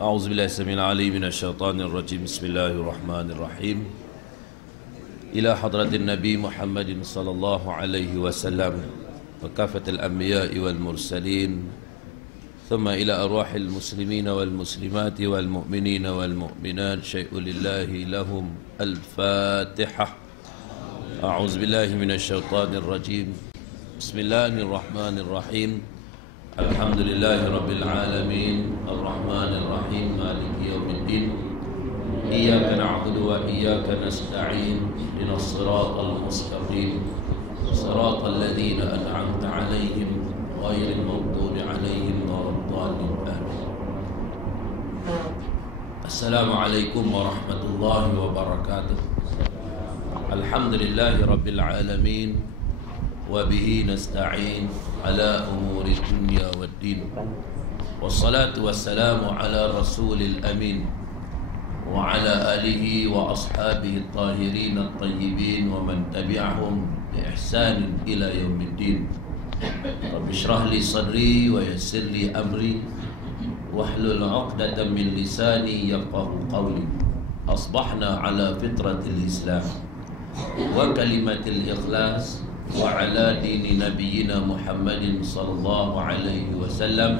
أعوذ بالله السميع العليم من الشيطان الرجيم. بسم الله الرحمن الرحيم. إلى حضرة النبي محمد صلى الله عليه وسلم وكافة الأنبياء والمرسلين، ثم إلى أرواح المسلمين والمسلمات والمؤمنين والمؤمنات، شيء لله لهم. الفاتحة. أعوذ بالله من الشيطان الرجيم. بسم الله الرحمن الرحيم. الحمد لله رب العالمين الرحمن الرحيم مالك يوم الدين، إياك نعبد وإياك نستعين، اهدنا الصراط المستقيم صراط الذين أنعمت عليهم غير المغضوب عليهم ولا الضالين. آمين. السلام عليكم ورحمة الله وبركاته. الحمد لله رب العالمين وبه نستعين على أمور الدنيا والدين، والصلاة والسلام على رسول الأمين وعلى آله وأصحابه الطاهرين الطيبين ومن تبعهم بإحسان إلى يوم الدين. رب اشرح لي صدري ويسر لي أمري واحلل عقدة من لساني يفقه قولي. أصبحنا على فطرة الإسلام وكلمة الإخلاص وعلى دين نبينا محمد صلى الله عليه وسلم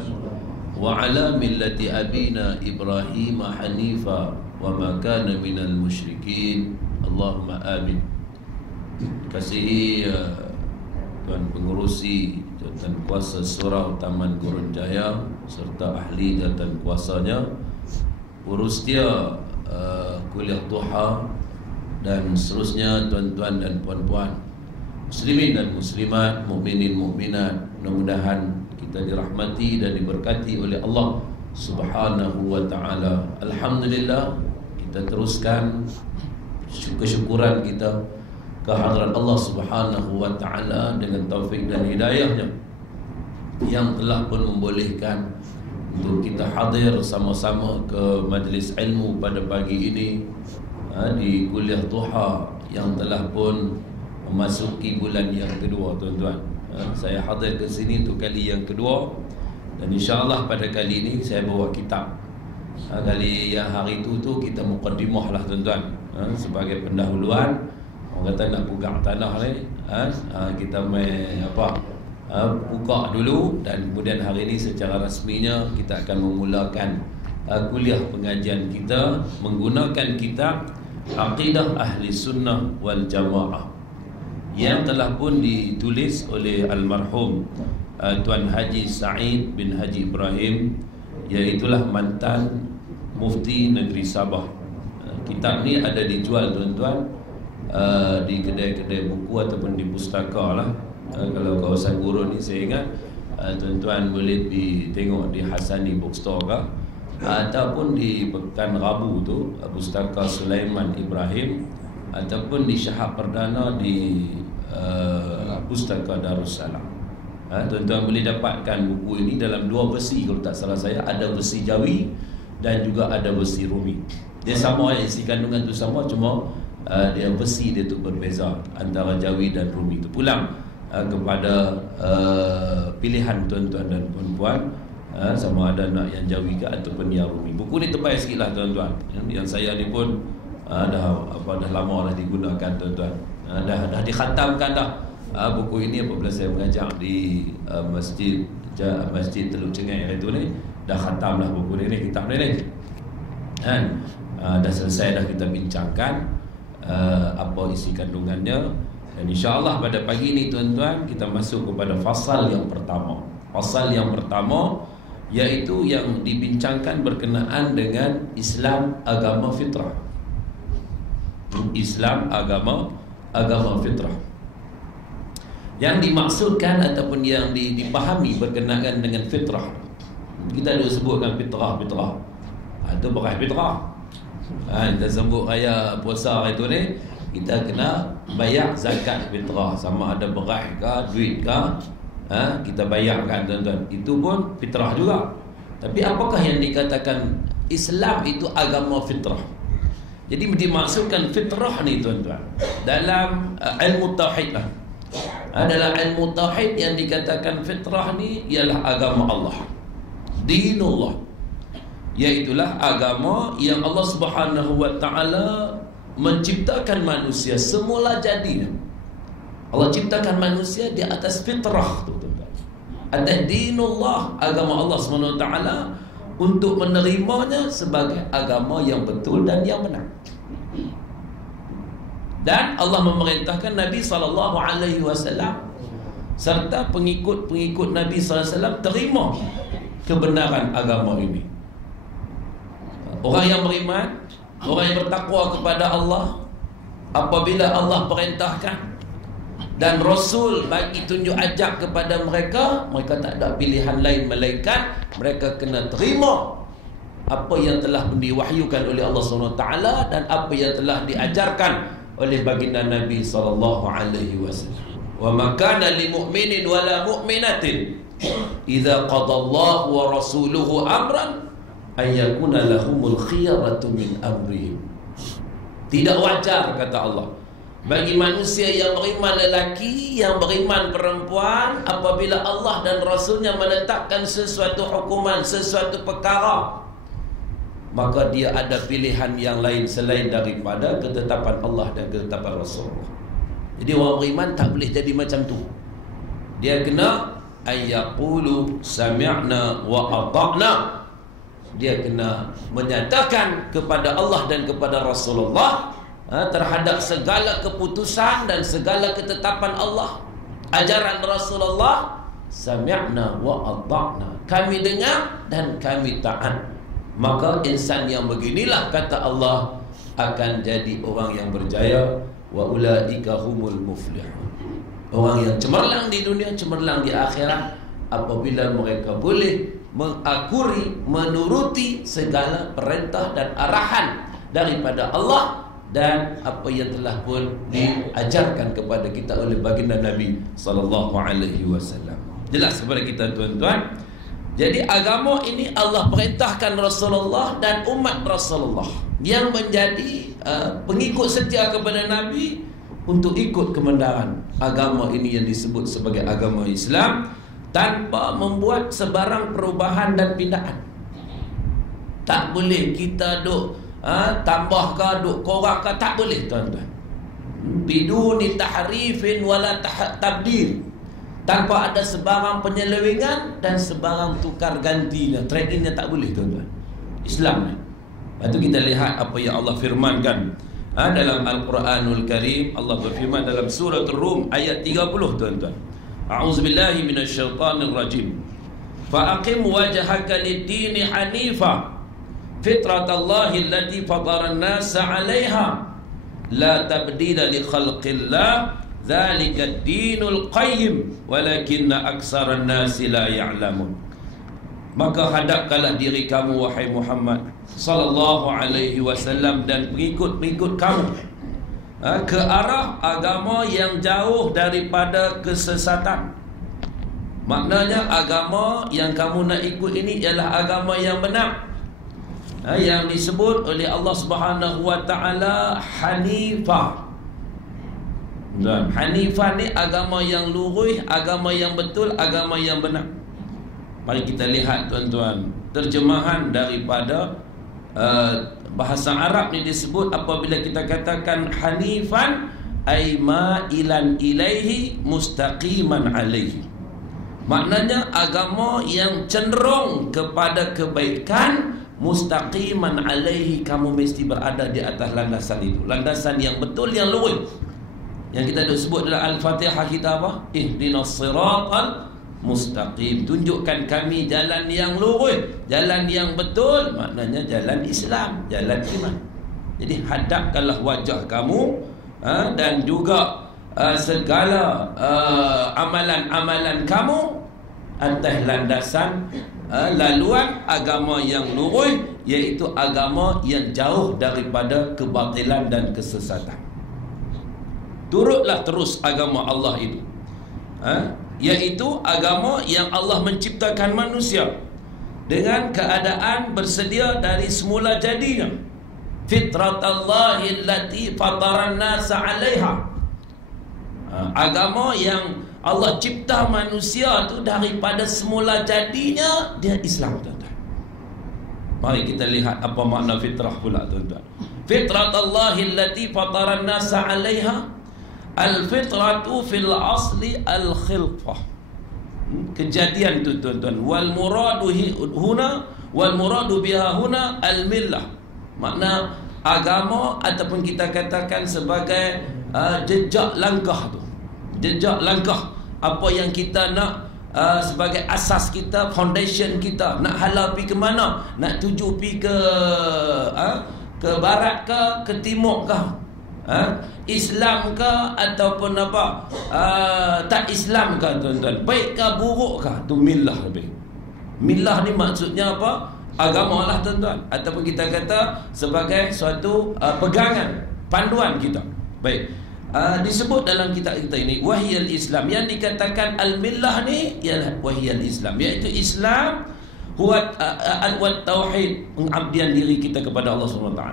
وعلى ملة أبينا إبراهيم حنيفا وما كان من المشركين. اللهم آمين. Kasihi Tuan Pengurusi Jawatan Kuasa Surau Taman Gurun Jaya serta ahli jawatan kuasanya, urus dia kuliah duha dan seterusnya, tuan-tuan dan puan-puan, muslimin dan muslimat, mukminin mukminat, mudah-mudahan kita dirahmati dan diberkati oleh Allah Subhanahu wa taala. Alhamdulillah, kita teruskan kesyukuran kita ke hadirat Allah Subhanahu wa taala dengan taufik dan hidayahnya yang telah pun membolehkan untuk kita hadir sama-sama ke majlis ilmu pada pagi ini di kuliah duha yang telah pun memasuki bulan yang kedua, tuan-tuan. Saya hadir ke sini untuk kali yang kedua, dan insya-Allah pada kali ini saya bawa kitab. Kali yang hari itu kita muqaddimah lah, tuan-tuan, sebagai pendahuluan. Orang kata nak pegang tanah ni, kita main buka dulu, dan kemudian hari ini secara rasminya kita akan memulakan kuliah pengajian kita menggunakan kitab Aqidah Ahli Sunnah wal Jamaah yang telah pun ditulis oleh almarhum Tuan Haji Said bin Haji Ibrahim, iaitulah mantan Mufti Negeri Sabah. Kitab ni ada dijual, tuan-tuan, di kedai-kedai buku ataupun di pustaka lah. Kalau kawasan Gurun ni saya ingat tuan-tuan boleh tengok di Hasani Bookstore kah, ataupun di Pekan Rabu tu Pustaka Sulaiman Ibrahim, ataupun di Syahab Perdana di Pustaka Darussalam. Tuan-tuan boleh dapatkan buku ini dalam dua versi kalau tak salah saya. Ada versi Jawi dan juga ada versi Rumi. Dia sama, isi kandungan tu sama, cuma dia versi dia tu berbeza antara Jawi dan Rumi. Itu pulang kepada pilihan tuan-tuan dan puan-puan, sama ada nak yang Jawi ke ataupun yang Rumi. Buku ni terbaik sikit lah, tuan-tuan. Yang saya ni pun dah lama dah digunakan, tuan-tuan. Dah dikhatamkan dah buku ini apabila saya mengajar di Masjid Teluk Cengai itu ni. Dah khatam lah buku ni, kitab ni. Dah selesai dah kita bincangkan apa isi kandungannya. Dan insya-Allah pada pagi ini, tuan-tuan, kita masuk kepada fasal yang pertama. Fasal yang pertama iaitu yang dibincangkan berkenaan dengan Islam agama fitrah. Islam agama fitrah. Yang dimaksudkan ataupun yang dipahami berkenaan dengan fitrah, kita dulu sebutkan fitrah. Itu bukan fitrah. Kita sebut raya puasa itu ni, kita kena bayar zakat fitrah, sama ada beras ke duit ke, kita bayarkan, tuan-tuan. Itu pun fitrah juga. Tapi apakah yang dikatakan Islam itu agama fitrah? Jadi dimaksudkan fitrah ni, tuan-tuan, dalam ilmu tauhid lah. Dalam ilmu tauhid yang dikatakan fitrah ni ialah agama Allah, dinullah, Iaitulah agama yang Allah Subhanahu wa taala menciptakan manusia semula jadinya. Allah ciptakan manusia di atas fitrah, tuan-tuan. Atas dinullah, agama Allah Subhanahu wa taala, untuk menerimanya sebagai agama yang betul dan yang benar. Dan Allah memerintahkan Nabi SAW serta pengikut-pengikut Nabi SAW terima kebenaran agama ini. Orang yang beriman, orang yang bertakwa kepada Allah, apabila Allah perintahkan dan Rasul bagi tunjuk ajak kepada mereka, mereka tak ada pilihan lain melainkan mereka kena terima apa yang telah diwahyukan oleh Allah SWT dan apa yang telah diajarkan oleh baginda Nabi SAW. Wa ma kana lil mu'minin wala mu'minatin idza qadallahu wa rasuluhu amran ay yakuna lahumul khiyaratu min amrihim. Tidak wajar, kata Allah, bagi manusia yang beriman lelaki, yang beriman perempuan, apabila Allah dan Rasulnya menetapkan sesuatu hukuman, sesuatu perkara, maka dia ada pilihan yang lain selain daripada ketetapan Allah dan ketetapan Rasulullah. Jadi orang beriman tak boleh jadi macam tu. Dia kena ayyaqulu sami'na wa ata'na. Dia kena menyatakan kepada Allah dan kepada Rasulullah terhadap segala keputusan dan segala ketetapan Allah, ajaran Rasulullah, sami'na wa ata'na, kami dengar dan kami taat. Maka insan yang beginilah, kata Allah, akan jadi orang yang berjaya. Wa ulaika humul muflihun. Orang yang cemerlang di dunia, cemerlang di akhirat, apabila mereka boleh mengakuri, menuruti segala perintah dan arahan daripada Allah dan apa yang telah pun diajarkan kepada kita oleh baginda Nabi SAW. Jelas kepada kita, tuan-tuan. Jadi agama ini Allah perintahkan Rasulullah dan umat Rasulullah yang menjadi pengikut setia kepada Nabi untuk ikut kebenaran agama ini yang disebut sebagai agama Islam, tanpa membuat sebarang perubahan dan pindaan. Tak boleh kita duk tambah ke, duk korang ke, tak boleh, tuan-tuan. Biduni tahrifin wala tabdil, tanpa ada sebarang penyelewengan dan sebarang tukar gantinya. Tradingnya tak boleh, tuan-tuan. Islam ni. Lepas tu kita lihat apa yang Allah firmankan dalam Al-Quranul Karim. Allah berfirman dalam surah Ar-Rum ayat 30, tuan-tuan. A'udzubillahi minasyaitanir rajim. Fa'aqim wajhaka lid-dini hanifa fitratallahi allati fatara an-nasa 'alaiha la tabdila li khalqillah dzalika ad-dinul qayyim walakinna aksaran nasi la ya'lamun. Maka hadapkanlah diri kamu, wahai Muhammad sallallahu alaihi wasallam, dan pengikut-pengikut kamu ke arah agama yang jauh daripada kesesatan. Maknanya agama yang kamu nak ikut ini ialah agama yang benar, yang disebut oleh Allah Subhanahu wa taala Hanifah. Dan Hanifah ni agama yang lurus, agama yang betul, agama yang benar. Mari kita lihat, tuan-tuan, terjemahan daripada bahasa Arab ni disebut apabila kita katakan Hanifan ay ma'ilan ilaihi mustaqiman alaihi. Maknanya agama yang cenderung kepada kebaikan, mustaqiman alaihi, kamu mesti berada di atas landasan itu, landasan yang betul, yang lurus. Yang kita sebut dalam Al-Fatihah kita apa? Ihdinas siratal mustaqim. Tunjukkan kami jalan yang lurus, jalan yang betul, maknanya jalan Islam, jalan iman. Jadi hadapkanlah wajah kamu dan juga segala amalan-amalan kamu atas landasan laluan agama yang lurus, iaitu agama yang jauh daripada kebatilan dan kesesatan. Turutlah terus agama Allah itu, iaitu agama yang Allah menciptakan manusia dengan keadaan bersedia dari semula jadinya. Fitratallahi allati fataran nasa 'alaiha. Agama yang Allah cipta manusia tu daripada semula jadinya, dia Islam, tuan-tuan. Mari kita lihat apa makna fitrah pula, tuan-tuan. Fitratallahi allati fataran nasa 'alaiha. Al-fitratu fil asli al-khilqah. Kejadian tu, tuan-tuan. Wal muradu biha huna al-millah. Makna agama ataupun kita katakan sebagai jejak langkah tu. Jejak langkah apa yang kita nak, sebagai asas kita, foundation kita. Nak halau pi ke mana? Nak tuju pi ke barat ke, ke timur ke? Islam ke ataupun apa? Tak Islam ke, tuan-tuan? Baik ke buruk ke? Tu millah lebih. Millah ni maksudnya apa? Agama lah, tuan-tuan. Ataupun kita kata sebagai suatu pegangan, panduan kita. Baik. Disebut dalam kitab kita ini wahiyal Islam. Yang dikatakan al-millah ni ialah wahiyal Islam, iaitu Islam huwa tauhid, pengabdian diri kita kepada Allah SWT.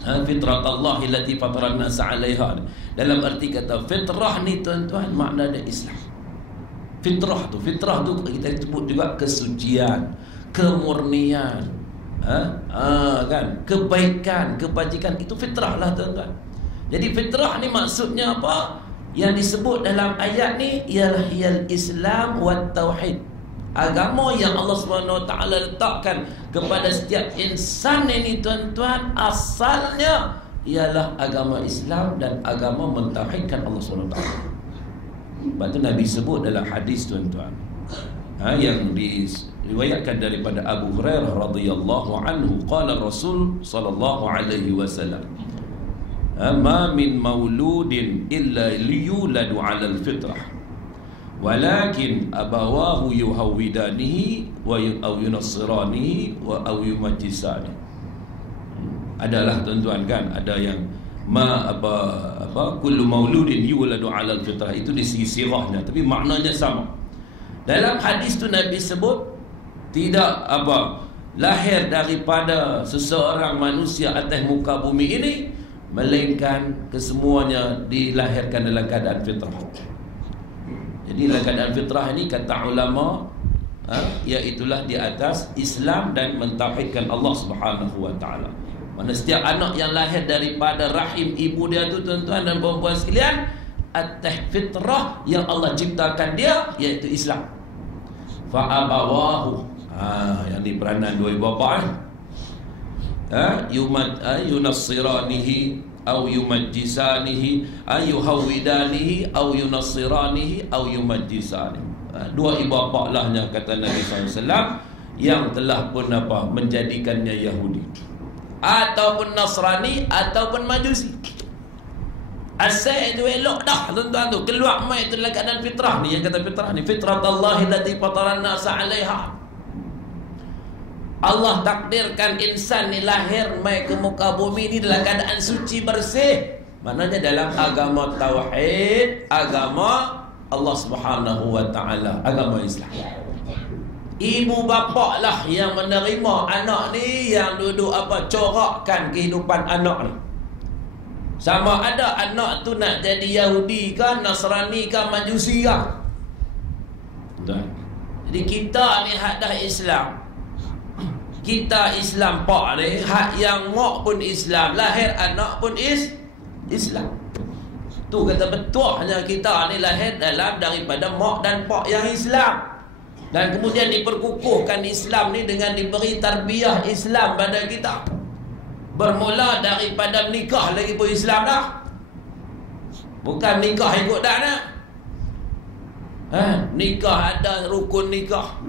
Fitratallahi allati fataran nasa 'alaiha. Dalam arti kata fitrah ni, tuan-tuan, makna dia Islam. Fitrah tu kita sebut juga kesucian, kemurnian, kan, kebaikan, kebajikan. Itu fitrah lah, tuan-tuan. Jadi fitrah ni maksudnya apa? Yang disebut dalam ayat ni ialah hiyal Islam wa tauhid. Agama yang Allah SWT letakkan kepada setiap insan ini, tuan-tuan, asalnya ialah agama Islam dan agama mentauhidkan Allah SWT. Sebab tu Nabi sebut dalam hadis, tuan-tuan, yang diriwayatkan daripada Abu Hurairah radhiyallahu anhu, qala Rasul sallallahu alaihi wasallam, ma min mauludin illa liyuladu 'alal fitrah walakin abawahu yuhawidanihi aw yunassiranihi aw yumajjisani. Adalah, tuan-tuan, kan, ada yang kullu mauludin yuladu 'alal fitrah, itu di segi sirahnya, tapi maknanya sama. Dalam hadis tu Nabi sebut tidak lahir daripada seseorang manusia atas muka bumi ini melainkan kesemuanya dilahirkan dalam keadaan fitrah. Jadi dalam keadaan fitrah ini, kata ulama, iaitulah di atas Islam dan mentauhidkan Allah Subhanahu wa taala. Mana setiap anak yang lahir daripada rahim ibu dia tu, tuan-tuan dan puan-puan sekalian, atas fitrah yang Allah ciptakan dia, iaitu Islam. Fa abawahu, yang di peranan dua ibu bapa, yunassiranihi aw yumajjisanihi ayuhawidanihi aw yunassiranihi aw yumajjisanihi. Dua ibu bapa lahnya, kata Nabi SAW, yang telah pun menjadikannya Yahudi ataupun Nasrani ataupun Majusi. Asal itu elok dah, tuan-tuan, tu keluar mai itu dalam keadaan fitrah ni. Yang kata fitrah ni, fitratallahi allati fataran nasa 'alaiha. Allah takdirkan insan ni lahir mai ke muka bumi ni dalam keadaan suci, bersih. Maknanya dalam agama tauhid, agama Allah Subhanahu wa taala, agama Islam. Ibu bapa lah yang menerima anak ni, yang duduk corakkan kehidupan anak ni. Sama ada anak tu nak jadi Yahudi ke, Nasrani ke, Majusi ke. Jadi kita ni hak dah Islam. Kita Islam pak ni, hak yang ngok pun Islam, lahir anak pun Islam. Tu kata betuahnya kita ni lahir daripada mak dan pak yang Islam. Dan kemudian diperkukuhkan Islam ni dengan diberi tarbiyah Islam pada kita. Bermula daripada nikah lagi pun Islam dah. Bukan nikah ikut dah nak. Nikah ada rukun nikah.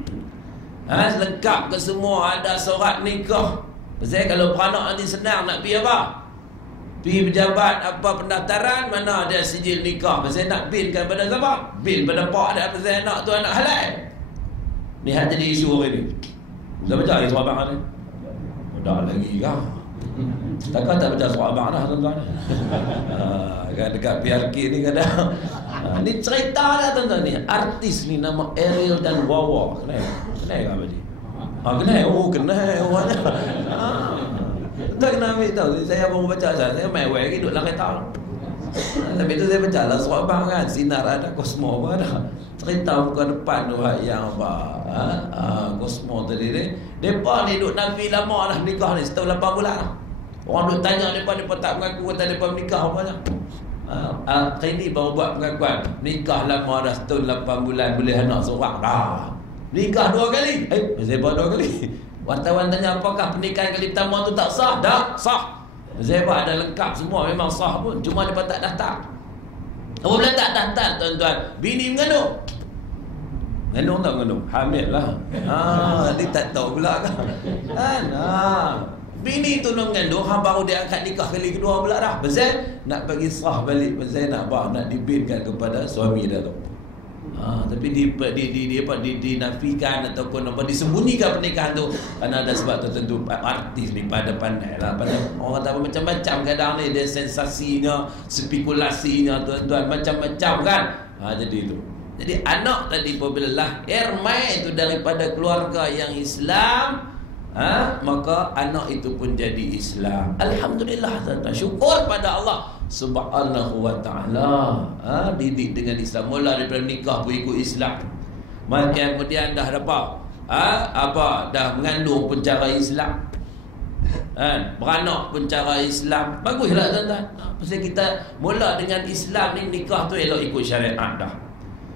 Lengkap ke semua, ada surat nikah. Pasal kalau beranak nanti senang nak pergi apa? Pergi pejabat pendaftaran, mana ada sijil nikah. Pasal nak binkan pada siapa? Bin pada pak dia, pasal anak tu anak halal. Ni hak jadi isu hari ni. Dah baca surat abang ni? Dah lagi kah? Takkan tak baca surat abang dah, tuan-tuan. Dekat PRK ni kadang. Ni cerita dah, tuan-tuan ni. Artis ni nama Ariel dan Wawa. Kenal ke apa dia? Kenal. Oh, kenal. Tak kenal ambil tahu. Saya baru baca saya main web lagi duduk langit tahu. Tapi tu saya baca lah surat bang kan, sinar ada, kosmo apa ada. Cerita muka depan tu yang apa? Kosmo tadi ni. Depa ni duk nafi lama dah nikah ni, setahun 8 bulan lah. Orang duk tanya depa tak mengaku kata depa nikah apa dah. Ini baru buat pengakuan nikah lama dah setahun 8 bulan, boleh anak seorang dah. Nikah 2 kali. Zeba 2 kali. Wartawan tanya apakah pernikahan kali pertama tu tak sah? Tak sah. Zeba ada lengkap semua, memang sah pun, cuma dia tak daftar. Apabila tak daftar tuan-tuan, bini mengandung. Mengandung tak mengandung? Hamil lah. Dia tak tahu pula kan. Bini tu nak mengandung, baru dia angkat nikah kali kedua pula dah. Pasal nak bagi sah balik, pasal nak dibinkan kepada suami dah tu. Tapi dinafikan ataupun disembunyikan pernikahan tu kerana ada sebab tertentu. Artis ni pada pandai lah, pada orang kata macam-macam kadang ni dia sensasinya, spekulasinya tuan-tuan, macam-macam kan. Jadi itu. Jadi anak tadi apabila lahir mai itu daripada keluarga yang Islam, maka anak itu pun jadi Islam. Alhamdulillah, syukur pada Allah Subhanahu wa ta'ala. Didik dengan Islam, mula daripada nikah pun ikut Islam. Maka kemudian dah dapat dah mengandung pun cara Islam, beranak pun cara Islam. Baguslah tuan-tuan. Pasal kita mula dengan Islam ni, nikah tu elok ikut syariat dah.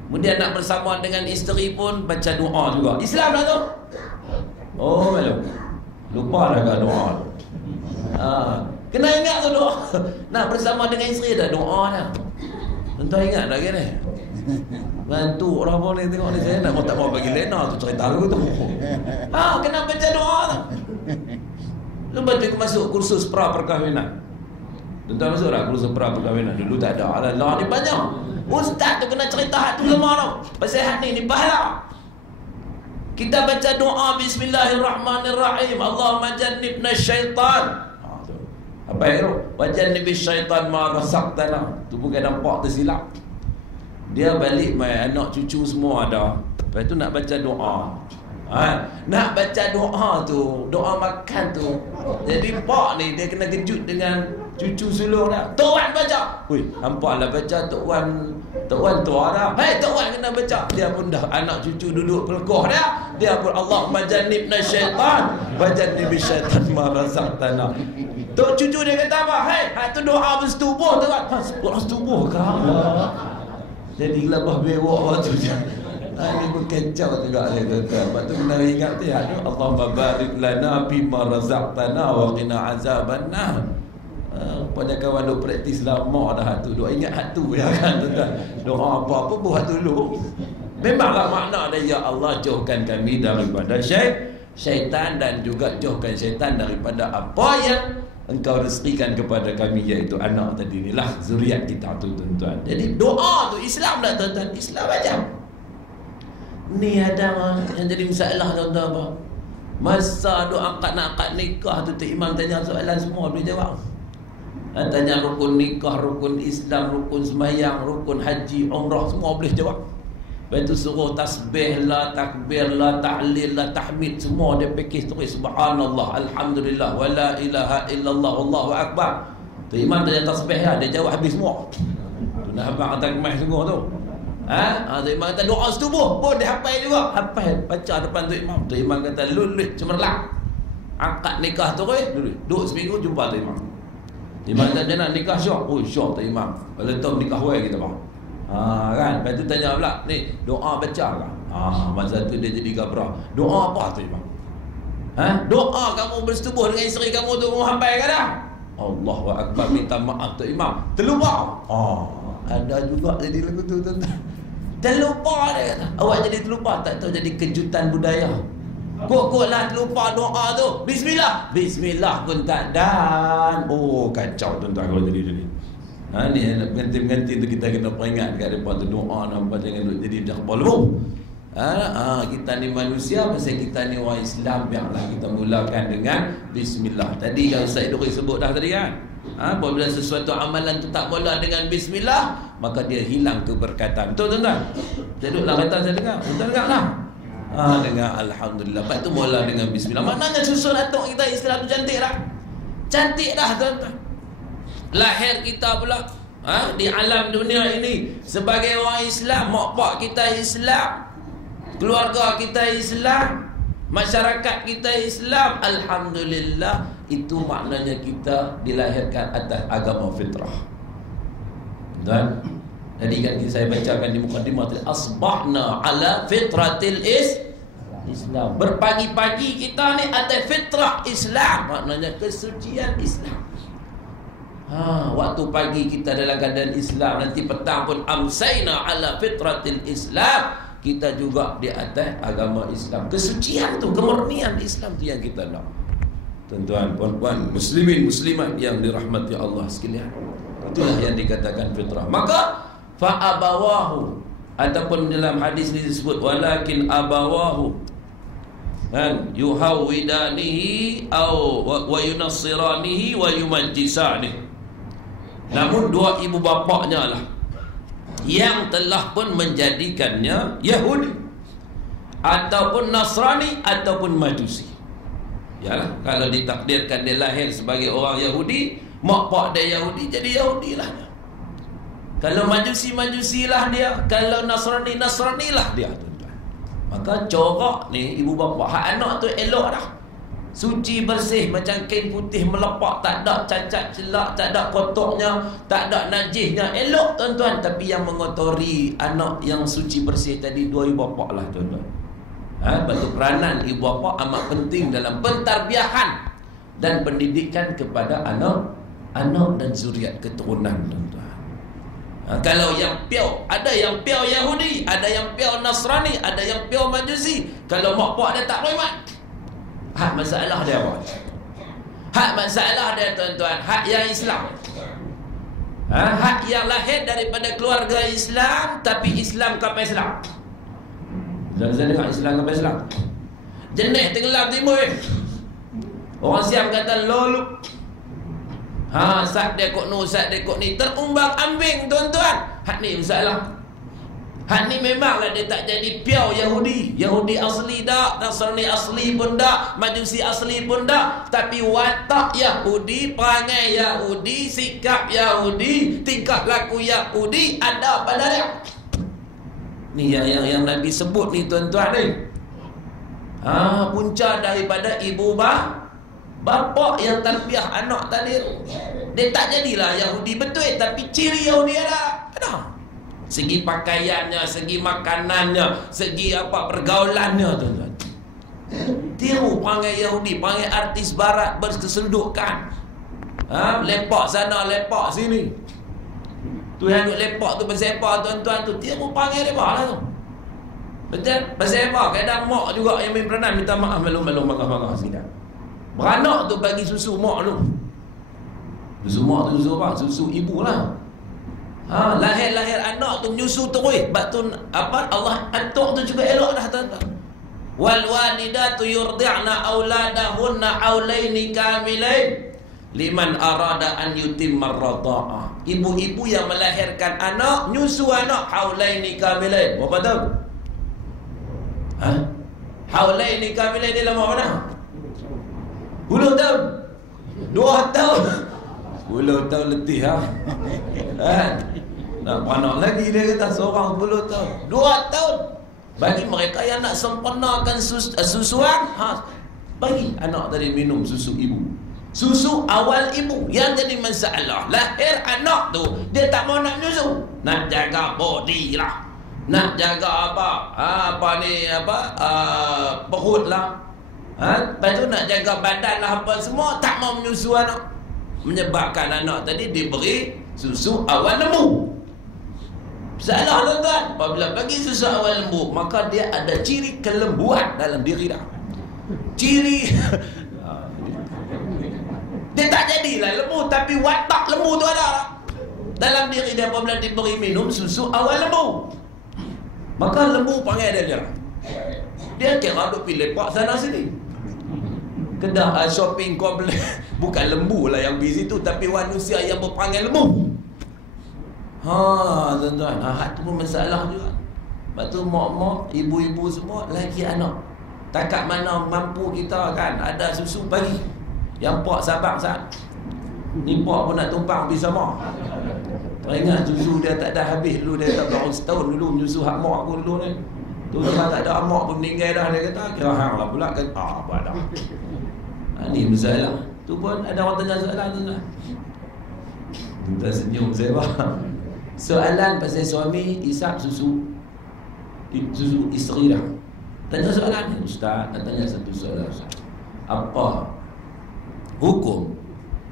Kemudian nak bersama dengan isteri pun baca doa juga. Islam dah tu. Oh belum. Lupa dah kat doa. Kena ingat tu doa. Nak bersama dengan isteri dah doa dah. Tuan ingat dah kena. Bantu orang boleh tengok ni, saya nak tak mau bagi lena tu cerita aku tu. Kena baca doa tu. Lepas tu masuk kursus pra perkahwinan. Tuan masuk dah kursus pra perkahwinan. Dulu tak ada. Allah ni banyak. Ustaz tu kena cerita hak tu lemah tu. Pasal hak ni pahala. Kita baca doa Bismillahirrahmanirrahim. Allahumma jannibna syaitan. Apa itu? Wajannibis syaitan ma razaqtana. Tu bukan nampak tersilap. Dia balik mai anak cucu semua ada. Lepas tu nak baca doa. Nak baca doa tu, doa makan tu. Jadi pak ni dia kena kejut dengan cucu sulung dah. Tok Wan baca. Nampaklah baca Tok Wan tua dah. Tok Wan kena baca. Dia pun dah anak cucu duduk pelekoh dah. Dia pun Allahumma jannibna syaitan wa jannibis syaitan ma razaqtana. Tok cucu dia kata apa? Tu doa bersetubuh tu kan. Bersetubuh ke? Jadi lebah bewok waktu je. Ini pun kacau juga ni tuan-tuan. Lepas tu kena ingat tu ya. Allahumma barik lana bima razaqtana wa qina azabannar. Punya kawan duk praktis lama dah tu. Duk ingat hak tu ya kan tuan-tuan. Doa apa-apa buat dulu. Memanglah makna dia, ya Allah jauhkan kami daripada syaitan dan juga jauhkan syaitan daripada apa yang Engkau rezekikan kepada kami, iaitu anak tadi inilah zuriat kita tu tuan-tuan. Jadi doa tu Islam dah tuan-tuan. Islam macam ni ada yang jadi masalah tuan-tuan apa? Masa duk nak angkat nikah tu imam tanya soalan semua boleh jawab. Tanya rukun nikah, rukun Islam, rukun sembahyang, rukun haji, umrah semua boleh jawab. Lepas tu suruh tasbih lah, takbir lah, ta'lil lah, tahmid, semua dia pakej tulis subhanallah, alhamdulillah, wa la ilaha illallah, Allahu akbar. Tu imam tanya tasbih lah, dia jawab habis semua. Tu nak habang atas kemah sungguh tu. Tu imam kata doa setubuh pun dia hafal juga. Hafal, baca depan tu imam. Tu imam kata lulut cemerlang. Angkat nikah tu duduk seminggu jumpa tu imam. Imam kata jangan nikah syok. Syok tu imam. Kalau tahu nikah wei kita bang. Kan, lepas tu tanya pula, ni doa baca ke? Masa tu dia jadi gabrah. Doa apa tu imam? Doa kamu bersetubuh dengan isteri kamu tu kamu hafal ke dah? Allahu akbar, minta maaf tu imam. Terlupa. Ada juga jadi lagu tu tuan-tuan. Terlupa dia kata. Awak jadi terlupa, tak tahu jadi kejutan budaya. Kok lah terlupa doa tu. Bismillah. Bismillah pun tak dan. Kacau tuan-tuan kalau jadi. Ni ganti-ganti tu kita kena peringat kat depan tu doa nampak jangan duk jadi dah kepala lu. Kita ni manusia, pasal kita ni orang Islam, biarlah kita mulakan dengan bismillah. Tadi yang Ustaz Idris sebut dah tadi kan. Apabila sesuatu amalan tu tak mula dengan bismillah, maka dia hilang keberkatan. Betul tuan-tuan? Saya duduklah kata saya dengar. Tuan dengar lah. Dengar alhamdulillah. Lepas tu mula dengan bismillah. Maknanya susun atuk kita Islam tu cantik dah. Cantik dah tuan-tuan. Lahir kita pula Di alam dunia ini sebagai orang Islam, mak pak kita Islam, keluarga kita Islam, masyarakat kita Islam, alhamdulillah, itu maknanya kita dilahirkan atas agama fitrah. Dan tadi kan saya bacakan di mukadimah tadi, asbahna ala fitratil Islam. Berpagi-pagi kita ni atas fitrah Islam, maknanya kesucian Islam. Waktu pagi kita dalam keadaan Islam, nanti petang pun amsayna ala fitratil Islam, kita juga di atas agama Islam. Kesucian tu, kemurnian Islam tu yang kita nak. Tuan-tuan, puan-puan, muslimin, muslimat yang dirahmati Allah sekalian, itulah yang dikatakan fitrah. Maka fa'abawahu, ataupun dalam hadis ni disebut walakin abawahu, kan, yuhawidanihi wa yunassiranihi wa yumajjisanihi. Namun dua ibu bapaknya lah yang telah pun menjadikannya Yahudi ataupun Nasrani ataupun Majusi. Yalah, kalau ditakdirkan dia lahir sebagai orang Yahudi, mak pak dia Yahudi, jadi Yahudi lah. Kalau Majusi lah dia, kalau Nasrani lah dia. Maka corak ni ibu bapa hak anak tu elok dah, suci bersih macam kain putih melepak, tak ada cacat celak, tak ada kotornya, tak ada najisnya, elok tuan-tuan. Tapi yang mengotori anak yang suci bersih tadi dua ibu bapa lah tuan-tuan. Batu peranan ibu bapa amat penting dalam pentarbiahan dan pendidikan kepada anak dan zuriat keturunan tuan-tuan. Kalau yang piau, ada yang piau Yahudi, ada yang piau Nasrani, ada yang piau Majusi. Kalau mak pak dia tak beriman, hak masalah dia apa? Hak masalah dia tuan-tuan, hak yang Islam. Hak yang lahir daripada keluarga Islam, tapi Islam kapal Islam. Jangan dengar Islam kapal Islam. Jenis tenggelam timur. Orang Siam kata loluk. Sat dia kok nu, sat dia kok ni, terumbang ambing tuan-tuan. Hak ni masalah. Hak ni memanglah dia tak jadi piau Yahudi. Yahudi asli dak, Nasrani asli pun dak, Majusi asli pun dak, tapi watak Yahudi, perangai Yahudi, sikap Yahudi, tingkah laku Yahudi ada pada dia. Ni yang Nabi sebut ni tuan-tuan ni. Punca daripada ibu bapa yang tarbiyah anak tadi. Dia tak jadilah Yahudi betul, tapi ciri Yahudi ada. Segi pakaiannya, segi makanannya, segi apa pergaulannya tuan-tuan. Tiru perangai Yahudi, perangai artis barat berkeseludukan. Lepak sana, lepak sini. Tu yang lepak tu bersepak tuan-tuan tu, tiru perangai lepak lah tu. Betul? Bersepak, kadang mak juga yang main peranan minta maaf, malu-malu, marah-marah sikit. Beranak tu bagi susu mak tu. Susu mak tu susu apa? Susu ibu lah. Lahir anak tu menyusu terus. Sebab tu apa? Allah atuk tu juga elok dah tuan-tuan. Wal walidatu yurdi'na auladahunna aulaini kamilain liman arada an yutimma ar-radha'ah. Ibu-ibu yang melahirkan anak, nyusu anak haulaini kamilain. Berapa tahun? Haulaini kamilain ni lama mana? 10 tahun. 2 tahun. 10 tahun letih nak anak lagi dia kata seorang 10 tahun. 2 tahun. Bagi mereka yang nak sempurnakan susuan, bagi anak tadi minum susu ibu. Susu awal ibu. Yang jadi masalah, lahir anak tu dia tak mau nak menyusu. Nak jaga body lah, nak jaga perut lah, lepas tu nak jaga badan lah, apa semua, tak mau menyusu anak. Menyebabkan anak tadi diberi susu awal lembu. Salah tuan-tuan. Apabila bagi susu awal lembu, maka dia ada ciri kelembuan dalam diri dah. Ciri dia tak jadilah lembu, tapi watak lembu tu ada dalam diri dia. Apabila diberi minum susu awal lembu, maka lembu panggil dia. Dia kira duk pilih lepak sana sini. Kedah shopping kompleks. Bukan lembu lah yang busy tu, tapi manusia yang berpanggil lembu. Tuan-tuan, hak tu pun masalah juga. Lepas tu mak-mak, ibu-ibu semua lagi anak. Takat mana mampu kita kan, ada susu pagi. Yang pak sabar sat. Ni pak pun nak tumpang pergi sama. Ingat susu dia tak ada habis dulu, dia tak baru setahun dulu menyusu hak mak aku dulu ni. Tu dia tak ada mak pun meninggal dah, dia kata kira hang lah pula kan. Apa dah. Ni masalah. Tu pun ada orang tanya soalan tu lah. Tuan senyum saya faham. Soalan pasal suami isap susu isteri dah. Tanya soalan ni, ustaz, nak tanya satu soalan ustaz. Apa hukum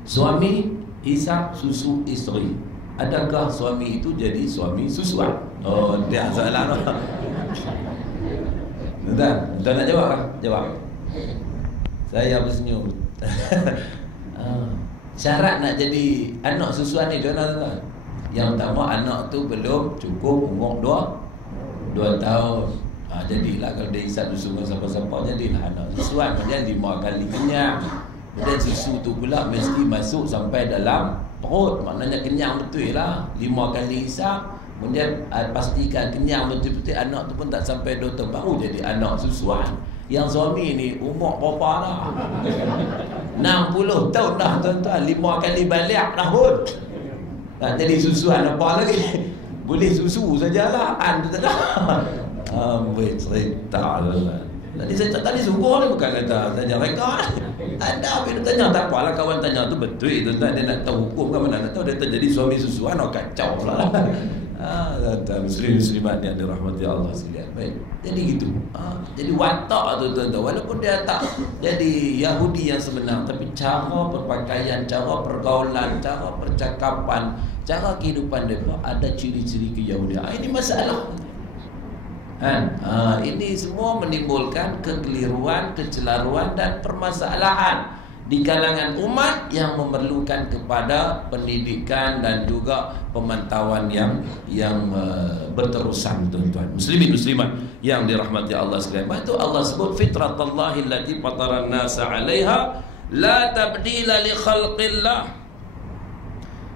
suami isap susu isteri? Adakah suami itu jadi suami susuan? Oh, dia soalan. Tuan nak jawab kan? Jawab. Saya bersenyum. Syarat nak jadi anak susuan ni tuan-tuan. Yang pertama, anak tu belum cukup umur 2 tahun. Jadilah kalau dia isap susu dengan siapa-siapa, jadilah anak susuan. Kemudian 5 kali kenyang. Kemudian susu tu pula mesti masuk sampai dalam perut. Maknanya kenyang betul lah. 5 kali isap. Kemudian pastikan kenyang betul-betul. Anak tu pun tak sampai 2 tahun, baru jadi anak susuan. Yang suami ni umur berapa dah? 60 tahun dah tuan-tuan. 5 kali balik tahun. Tak jadi susuan apa lagi? Boleh susu sajalah. An tu tak ada. Ambil cerita lah. Tadi saya tak tadi subuh ni bukan kata tanya reka. Ada bila tanya tak apalah, kawan tanya tu betul tuan-tuan. Dia nak tahu hukum kan, mana nak tahu dia terjadi suami susuan. Kacau pula. Muslim-muslimat yang dirahmati Allah sekalian. Baik. Jadi gitu. Jadi watak tu tuan-tuan, walaupun dia tak jadi Yahudi yang sebenar, tapi cara berpakaian, cara pergaulan, cara percakapan, cara kehidupan mereka ada ciri-ciri keyahudian. Ini masalah. Ini semua menimbulkan kekeliruan, kecelaruan dan permasalahan di kalangan umat yang memerlukan kepada pendidikan dan juga pemantauan yang berterusan tuan-tuan. Muslimin muslimat yang dirahmati Allah sekalian. Itu Allah sebut fitratallahi allati fataran nasa 'alaiha la tabdila li khalqillah.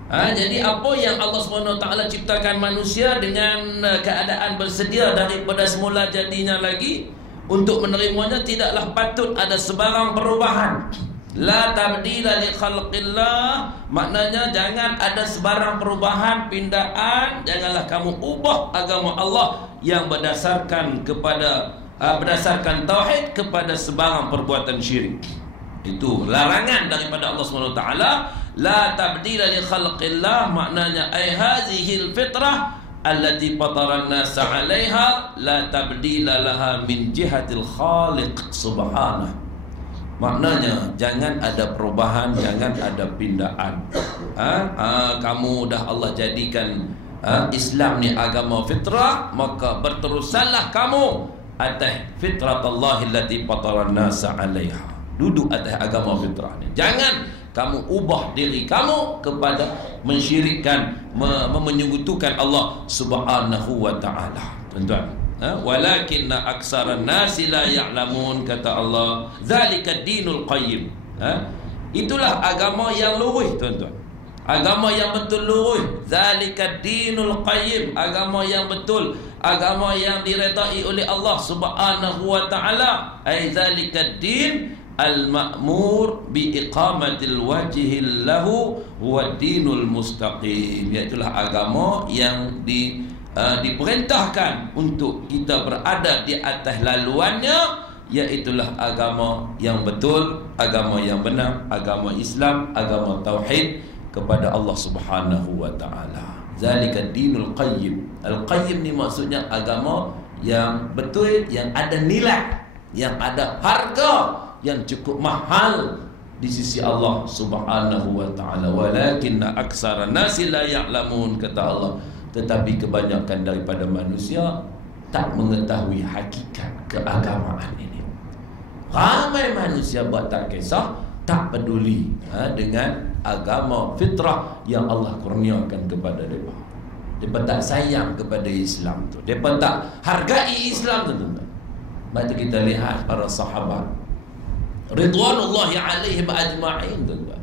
Jadi apa yang Allah SWT ciptakan manusia dengan keadaan bersedia daripada semula jadinya lagi, untuk menerimanya tidaklah patut ada sebarang perubahan. La tabdila li khalqillah, maknanya jangan ada sebarang perubahan, pindaan. Janganlah kamu ubah agama Allah yang berdasarkan berdasarkan tauhid kepada sebarang perbuatan syirik. Itu larangan daripada Allah SWT. La tabdila li khalqillah, maknanya ay hadhil fitrah allati fataran nasa 'alaiha la tabdila laha min jihatil khaliq subhanahu. Maknanya jangan ada perubahan, jangan ada pindaan. Kamu dah Allah jadikan Islam ni agama fitrah, maka berterusanlah kamu atas fitratallahi allati fataran nasa 'alaiha. Duduk atas agama fitrah ni. Jangan kamu ubah diri kamu kepada mensyirikkan, menyekutukan Allah Subhanahu wa taala. Tuan-tuan, walakinna aksaran nasi la ya'lamun, kata Allah. Zalika dinul qayyim. Itulah agama yang lurus tuan-tuan. Agama yang betul lurus. Zalika dinul qayyim, agama yang betul, agama yang diredai oleh Allah Subhanahu wa taala. Ai zalika din al-ma'mur biiqamatil wajhil lahu huwa dinul mustaqim. Iaitulah agama yang diperintahkan untuk kita berada di atas laluannya, iaitulah agama yang betul, agama yang benar, agama Islam, agama tauhid kepada Allah Subhanahu wa taala. Zalika dinul qayyim. Al-qayyim ni maksudnya agama yang betul, yang ada nilai, yang ada harga, yang cukup mahal di sisi Allah Subhanahu wa taala. Walakinna aktsara nasi la ya'lamun, kata Allah. Tetapi kebanyakan daripada manusia tak mengetahui hakikat keagamaan ini. Ramai manusia buat tak kisah, tak peduli dengan agama fitrah yang Allah kurniakan kepada mereka. Mereka tak sayang kepada Islam tu. Mereka tak hargai Islam tu. Mari kita lihat para sahabat ridwanullahi alaihim ajma'in, tuan-tuan.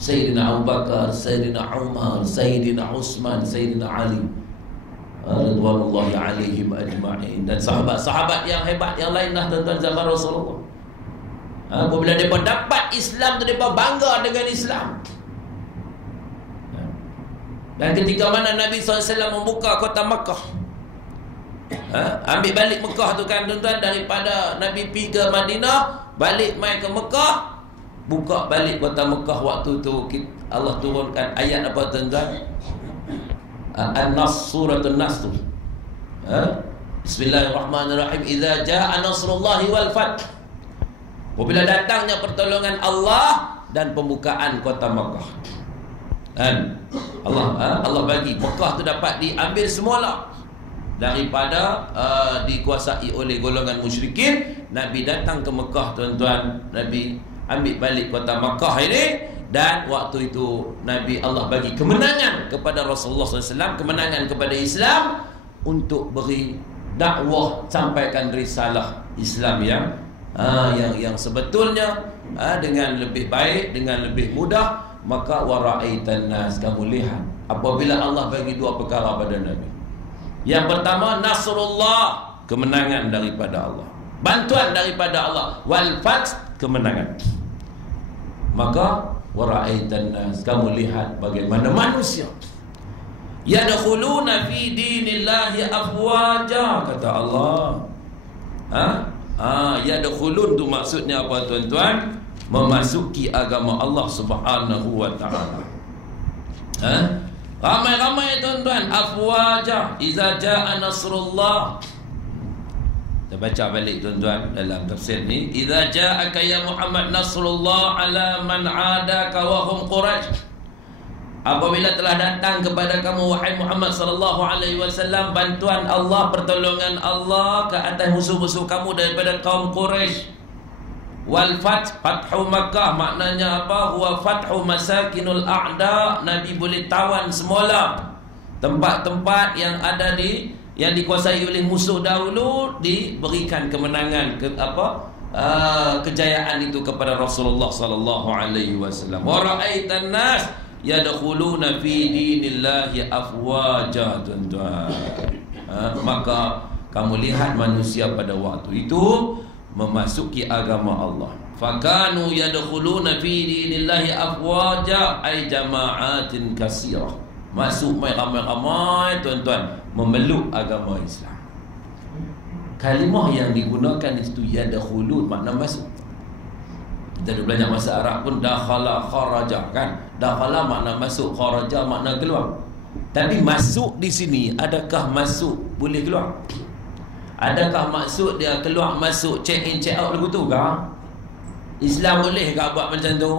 Sayyidina Abu Bakar, Sayyidina Umar, Sayyidina Utsman, Sayyidina Ali, ridwanullahi alaihim ajma'in. Dan sahabat-sahabat yang hebat yang lain dah tuan-tuan zaman Rasulullah. Apabila mereka dapat Islam tu, mereka bangga dengan Islam. Dan ketika mana Nabi SAW membuka kota Makkah, ambil balik Mekah tu kan tuan-tuan, daripada Nabi pergi ke Madinah, balik mai ke Mekah, buka balik kota Mekah. Waktu tu Allah turunkan ayat apa tuan-tuan? An-Nas, surah An-Nas tu. Bismillahirrahmanirrahim. Idza jaa nasrullahi wal fath. Apabila datangnya pertolongan Allah dan pembukaan kota Mekah. Dan Allah bagi Mekah tu dapat diambil semula daripada dikuasai oleh golongan musyrikin. Nabi datang ke Mekah tuan-tuan, Nabi ambil balik kota Mekah ini. Dan waktu itu Nabi Allah bagi kemenangan kepada Rasulullah SAW, kemenangan kepada Islam, untuk beri dakwah, sampaikan risalah Islam yang sebetulnya dengan lebih baik, dengan lebih mudah. Maka wara'aitan nas, kamu lihat apabila Allah bagi dua perkara pada Nabi. Yang pertama nasrullah, kemenangan daripada Allah, bantuan daripada Allah. Wal fath, kemenangan. Maka wara'aitan nas, kamu lihat bagaimana manusia yadkhuluna fi dinillahi afwaja, kata Allah. Yadkhulun tu maksudnya apa tuan-tuan? Memasuki agama Allah Subhanahu wa taala. Ramai-ramai tuan-tuan, afwaja, iza jaa nasrullah. Kita baca balik tuan-tuan dalam tafsir ni, iza jaaka ya Muhammad nasrullah ala man adaka wa hum Quraisy. Apabila telah datang kepada kamu wahai Muhammad sallallahu alaihi wasallam bantuan Allah, pertolongan Allah ke atas musuh-musuh kamu daripada kaum Quraisy. Wal fath, fathu Makkah, maknanya apa? Huwa fathu masakinul a'da. Nabi boleh tawan semula tempat-tempat yang ada yang dikuasai oleh musuh dahulu, diberikan kemenangan kejayaan itu kepada Rasulullah sallallahu alaihi wasallam. Wa ra'aitan nas yadkhuluna fi dinillahi afwaja, tuan-tuan. Maka kamu lihat manusia pada waktu itu memasuki agama Allah. Fakanu yadkhuluna fi dinillahi afwaja, ay jama'atin katsirah. Masuk ramai-ramai tuan-tuan, memeluk agama Islam. Kalimah yang digunakan itu yadkhulun, makna masuk. Kita ada belajar bahasa Arab pun, dakhala kharaja kan. Dakhala makna masuk, kharaja makna keluar. Tapi masuk di sini, adakah masuk boleh keluar? Adakah maksud dia keluar masuk, check in check out lagu tu kah? Islam boleh ke buat macam tu?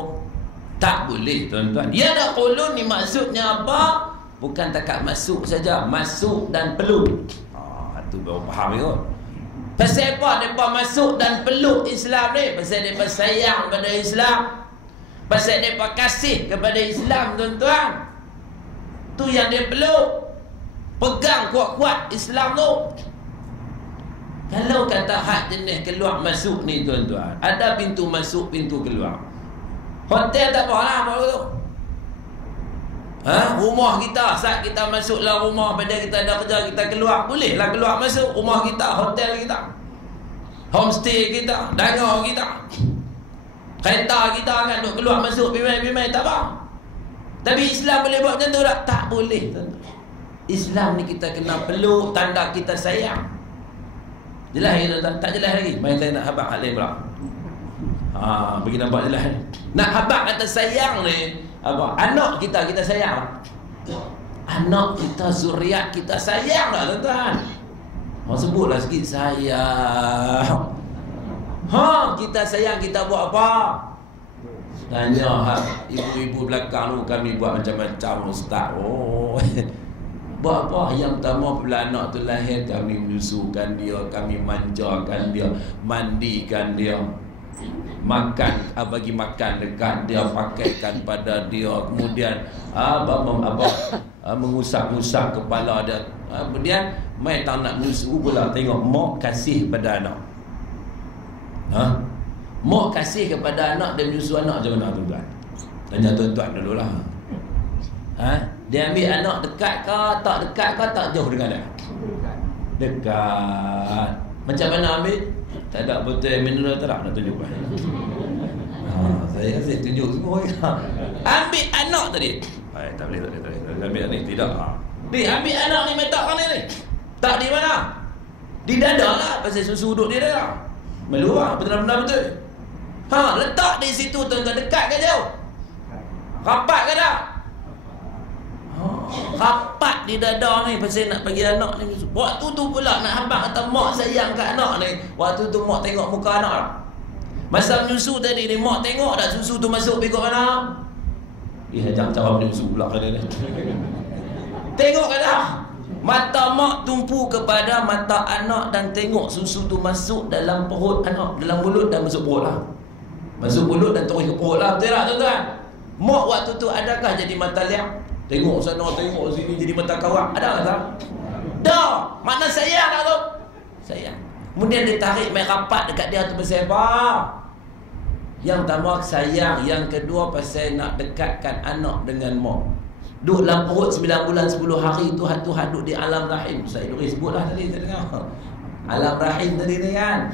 Tak boleh tuan-tuan. Yadkhulun ni maksudnya apa? Bukan takat masuk saja, masuk dan peluk. Tu baru faham kot. Pasal apa mereka masuk dan peluk Islam ni? Pasal mereka sayang pada Islam, pasal mereka kasih kepada Islam tuan-tuan. Tu yang dia peluk, pegang kuat-kuat Islam tu. Kalau kata hak jenis keluar masuk ni tuan-tuan, ada pintu masuk, pintu keluar. Hotel tak apa lah malu tu. Rumah kita, saat kita masuklah rumah, pada kita ada kerja, kita keluar, bolehlah keluar masuk rumah kita, hotel kita, homestay kita, dangar kita, kereta kita kan duk keluar masuk, bimai-bimai tak apa. Tapi Islam boleh buat macam tu tak? Tak boleh tuan-tuan. Islam ni kita kena peluk, tanda kita sayang. Jelas ya tuan-tuan? Tak jelas lagi? Main saya nak habaq hal lain pula. Bagi nampak jelas. Nak habaq kata sayang ni apa? Anak kita sayang. Anak kita, zuriat kita sayang tak tuan-tuan? Sebutlah sikit sayang. Kita sayang, kita buat apa? Tanya ibu-ibu belakang tu, kami buat macam-macam ustaz. Buat apa? Yang pertama bila anak tu lahir, kami menyusukan dia, kami manjakan dia, mandikan dia, makan, bagi makan dekat dia, pakaikan pada dia, kemudian mengusap-usap kepala dia, kemudian mai tak nak menyusu pula, tengok mak kasih pada anak. Mak kasih kepada anak, dia menyusu anak macam mana tuan-tuan? Tanya tuan-tuan dululah. Dia ambil anak dekat ke, tak jauh dengan dia? Dekat. Macam mana ambil? Tak ada betul mineral tak nak tunjuk. Saya tunjuk semua. Ambil anak tadi. tak boleh. Ambil ni, tidak. Ni, ambil anak ni, letakkan ni. Tak di mana? Di dada lah, pasal susu duduk di dada. Meluar, betul-betul. Letak di situ, tuan-tuan, dekat ke jauh? Rapat ke tak? Rapat di dada ni, pasal nak bagi anak ni. Waktu tu pula nak habang kata mak sayang kat anak ni. Waktu tu mak tengok muka anak tak? Masa menyusu tadi ni, mak tengok tak susu tu masuk pergi mana? Jangan cara menyusu pula kali ni. Tengok ke tak? Mata mak tumpu kepada mata anak dan tengok susu tu masuk dalam perut anak, dalam mulut dan masuk perut lah. Masuk mulut dan terus ke perut lah. Betul tak tuan-tuan? Mak waktu tu adakah jadi mata liang? Tengok sana, tengok sini jadi mata kawak. Ada tak? Dah. Makna sayang tak tu? Sayang. Kemudian dia tarik main rapat dekat dia tu pasal apa? Yang pertama sayang, yang kedua pasal nak dekatkan anak dengan mak. Duduk dalam perut 9 bulan 10 hari tu Tuhan duduk di alam rahim. Saya dulu sebutlah tadi, saya dengar. Alam rahim tadi ni kan.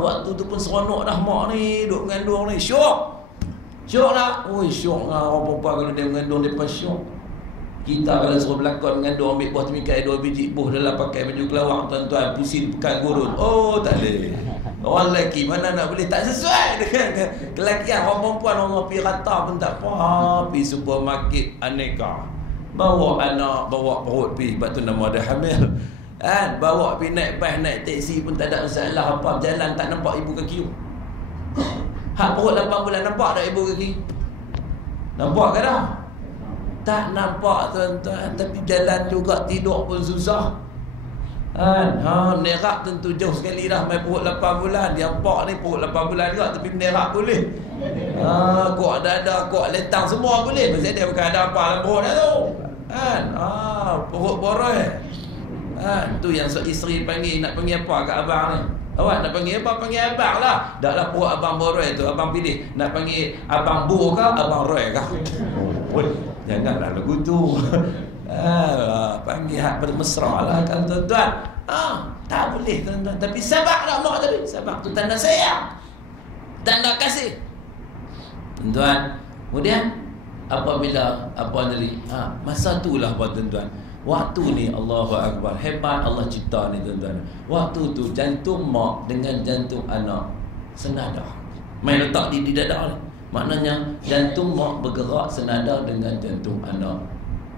Waktu tu pun seronok dah mak ni duduk mengandung ni. Syok. Syok tak? Oi, syok lah orang perempuan kalau dia mengandung dia pas syok. Kita kalau suruh berlakon mengandung ambil buah temikai 2 biji buah dalam pakai baju kelawang tuan-tuan, pusing pekan gurun. Oh, tak boleh. Orang lelaki mana nak boleh, tak sesuai dengan kelakian. Orang perempuan orang pergi rata pun tak apa. Pergi supermarket aneka, bawa anak, bawa perut pergi, sebab tu nama dia hamil kan. Bawa pergi naik bas, naik teksi pun tak ada masalah apa. Jalan tak nampak ibu kaki. Hak perut 8 bulan nampak tak ibu kaki? Nampak ke dah? Tak nampak tuan-tuan. Tapi jalan juga, tidur pun susah kan. Nerak tentu jauh sekali dah. Main perut 8 bulan. Dia nampak ni perut 8 bulan juga, tapi nerak boleh. Kuat dada, kuat letang semua boleh. Pasal dia bukan ada apa dalam perut dia tu kan. Perut boroi tu yang isteri panggil. Nak panggil apa kat abang ni? Awak nak panggil apa? Panggil abang lah. Dah lah perut abang boroi tu, abang pilih. Nak panggil abang Bu ke abang Roy ke? Janganlah lagu tu. Panggil hak bermesra lah kan tuan-tuan. Tak boleh tuan-tuan. Tapi sabak lah mak tadi. Sabak tu tanda sayang, tanda kasih tuan-tuan. Kemudian apabila apa tadi, masa tu lah tuan-tuan. Waktu ni Allahu Akbar, hebat Allah cipta ni tuan-tuan. Waktu tu jantung mak dengan jantung anak senada. Main letak di dada ni. Maknanya jantung mak bergerak senada dengan jantung anak.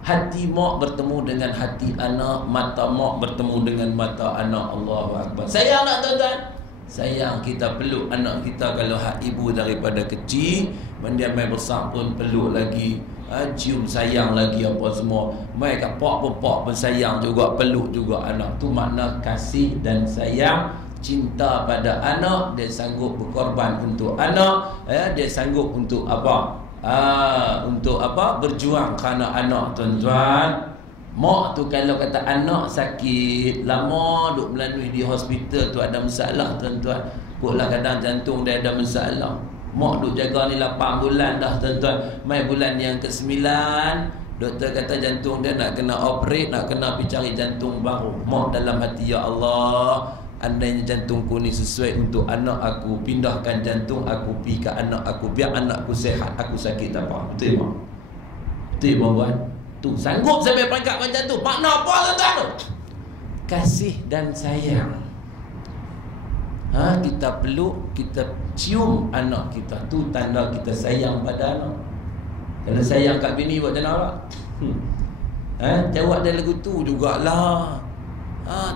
Hati mak bertemu dengan hati anak, mata mak bertemu dengan mata anak. Allahu Akbar. Sayang tak tuan-tuan? Sayang. Kita peluk anak kita kalau hak ibu daripada kecil, dia main besar pun peluk lagi, cium sayang lagi apa semua. Mai kat pak pun sayang juga, peluk juga anak. Tu makna kasih dan sayang, cinta pada anak. Dia sanggup berkorban untuk anak, dia sanggup untuk apa? Untuk apa? Berjuang kerana anak tuan-tuan. Mak tu kalau kata anak sakit lama duk melalui di hospital tu ada masalah tuan-tuan. Kuklah kadang jantung dia ada masalah. Mak duk jaga ni 8 bulan dah tuan-tuan. Mai bulan yang ke-9 doktor kata jantung dia nak kena operate, nak kena pergi cari jantung baru. Mak dalam hati, ya Allah, andainya jantungku ni sesuai untuk anak aku, pindahkan jantung aku pergi ke anak aku, biar anakku sehat, aku sakit tak apa. Betul mak? Betul mak? Tu sanggup sampai peringkat macam tu. Makna apa tuan-tuan? Kasih dan sayang. Kita peluk, kita cium anak kita, tu tanda kita sayang pada anak. Kalau sayang kat bini buat macam mana? Jawab dia lagu tu jugalah.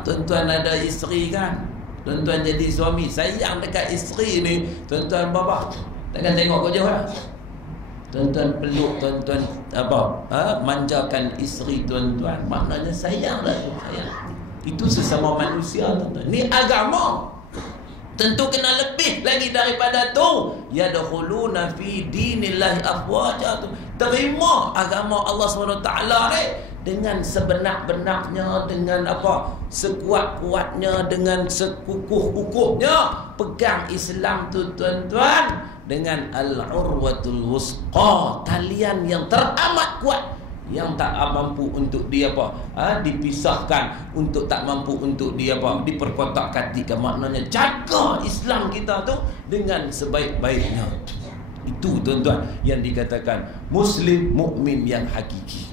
Tuan-tuan ada isteri kan, tuan-tuan jadi suami, sayang dekat isteri ni, tuan-tuan bapa takkan tengok kau jauh lah. Tuan-tuan peluk, tuan-tuan manjakan isteri tuan-tuan, maknanya sayang dah tu. Sayang itu sesama manusia tuan-tuan. Ni agama, tentu kena lebih lagi daripada tu. Yadkhuluna fi dinillahi afwaja tu. Terima agama Allah SWT ni dengan sebenar-benarnya, dengan apa, sekuat-kuatnya, dengan sekukuh-kukuhnya. Pegang Islam tu tuan-tuan dengan al-urwatul wusqa, talian yang teramat kuat, yang tak mampu untuk dia dipisahkan, untuk tak mampu untuk dia diperkotak-katikkan. Maknanya jaga Islam kita tu dengan sebaik-baiknya. Itu tuan-tuan yang dikatakan Muslim mukmin yang hakiki.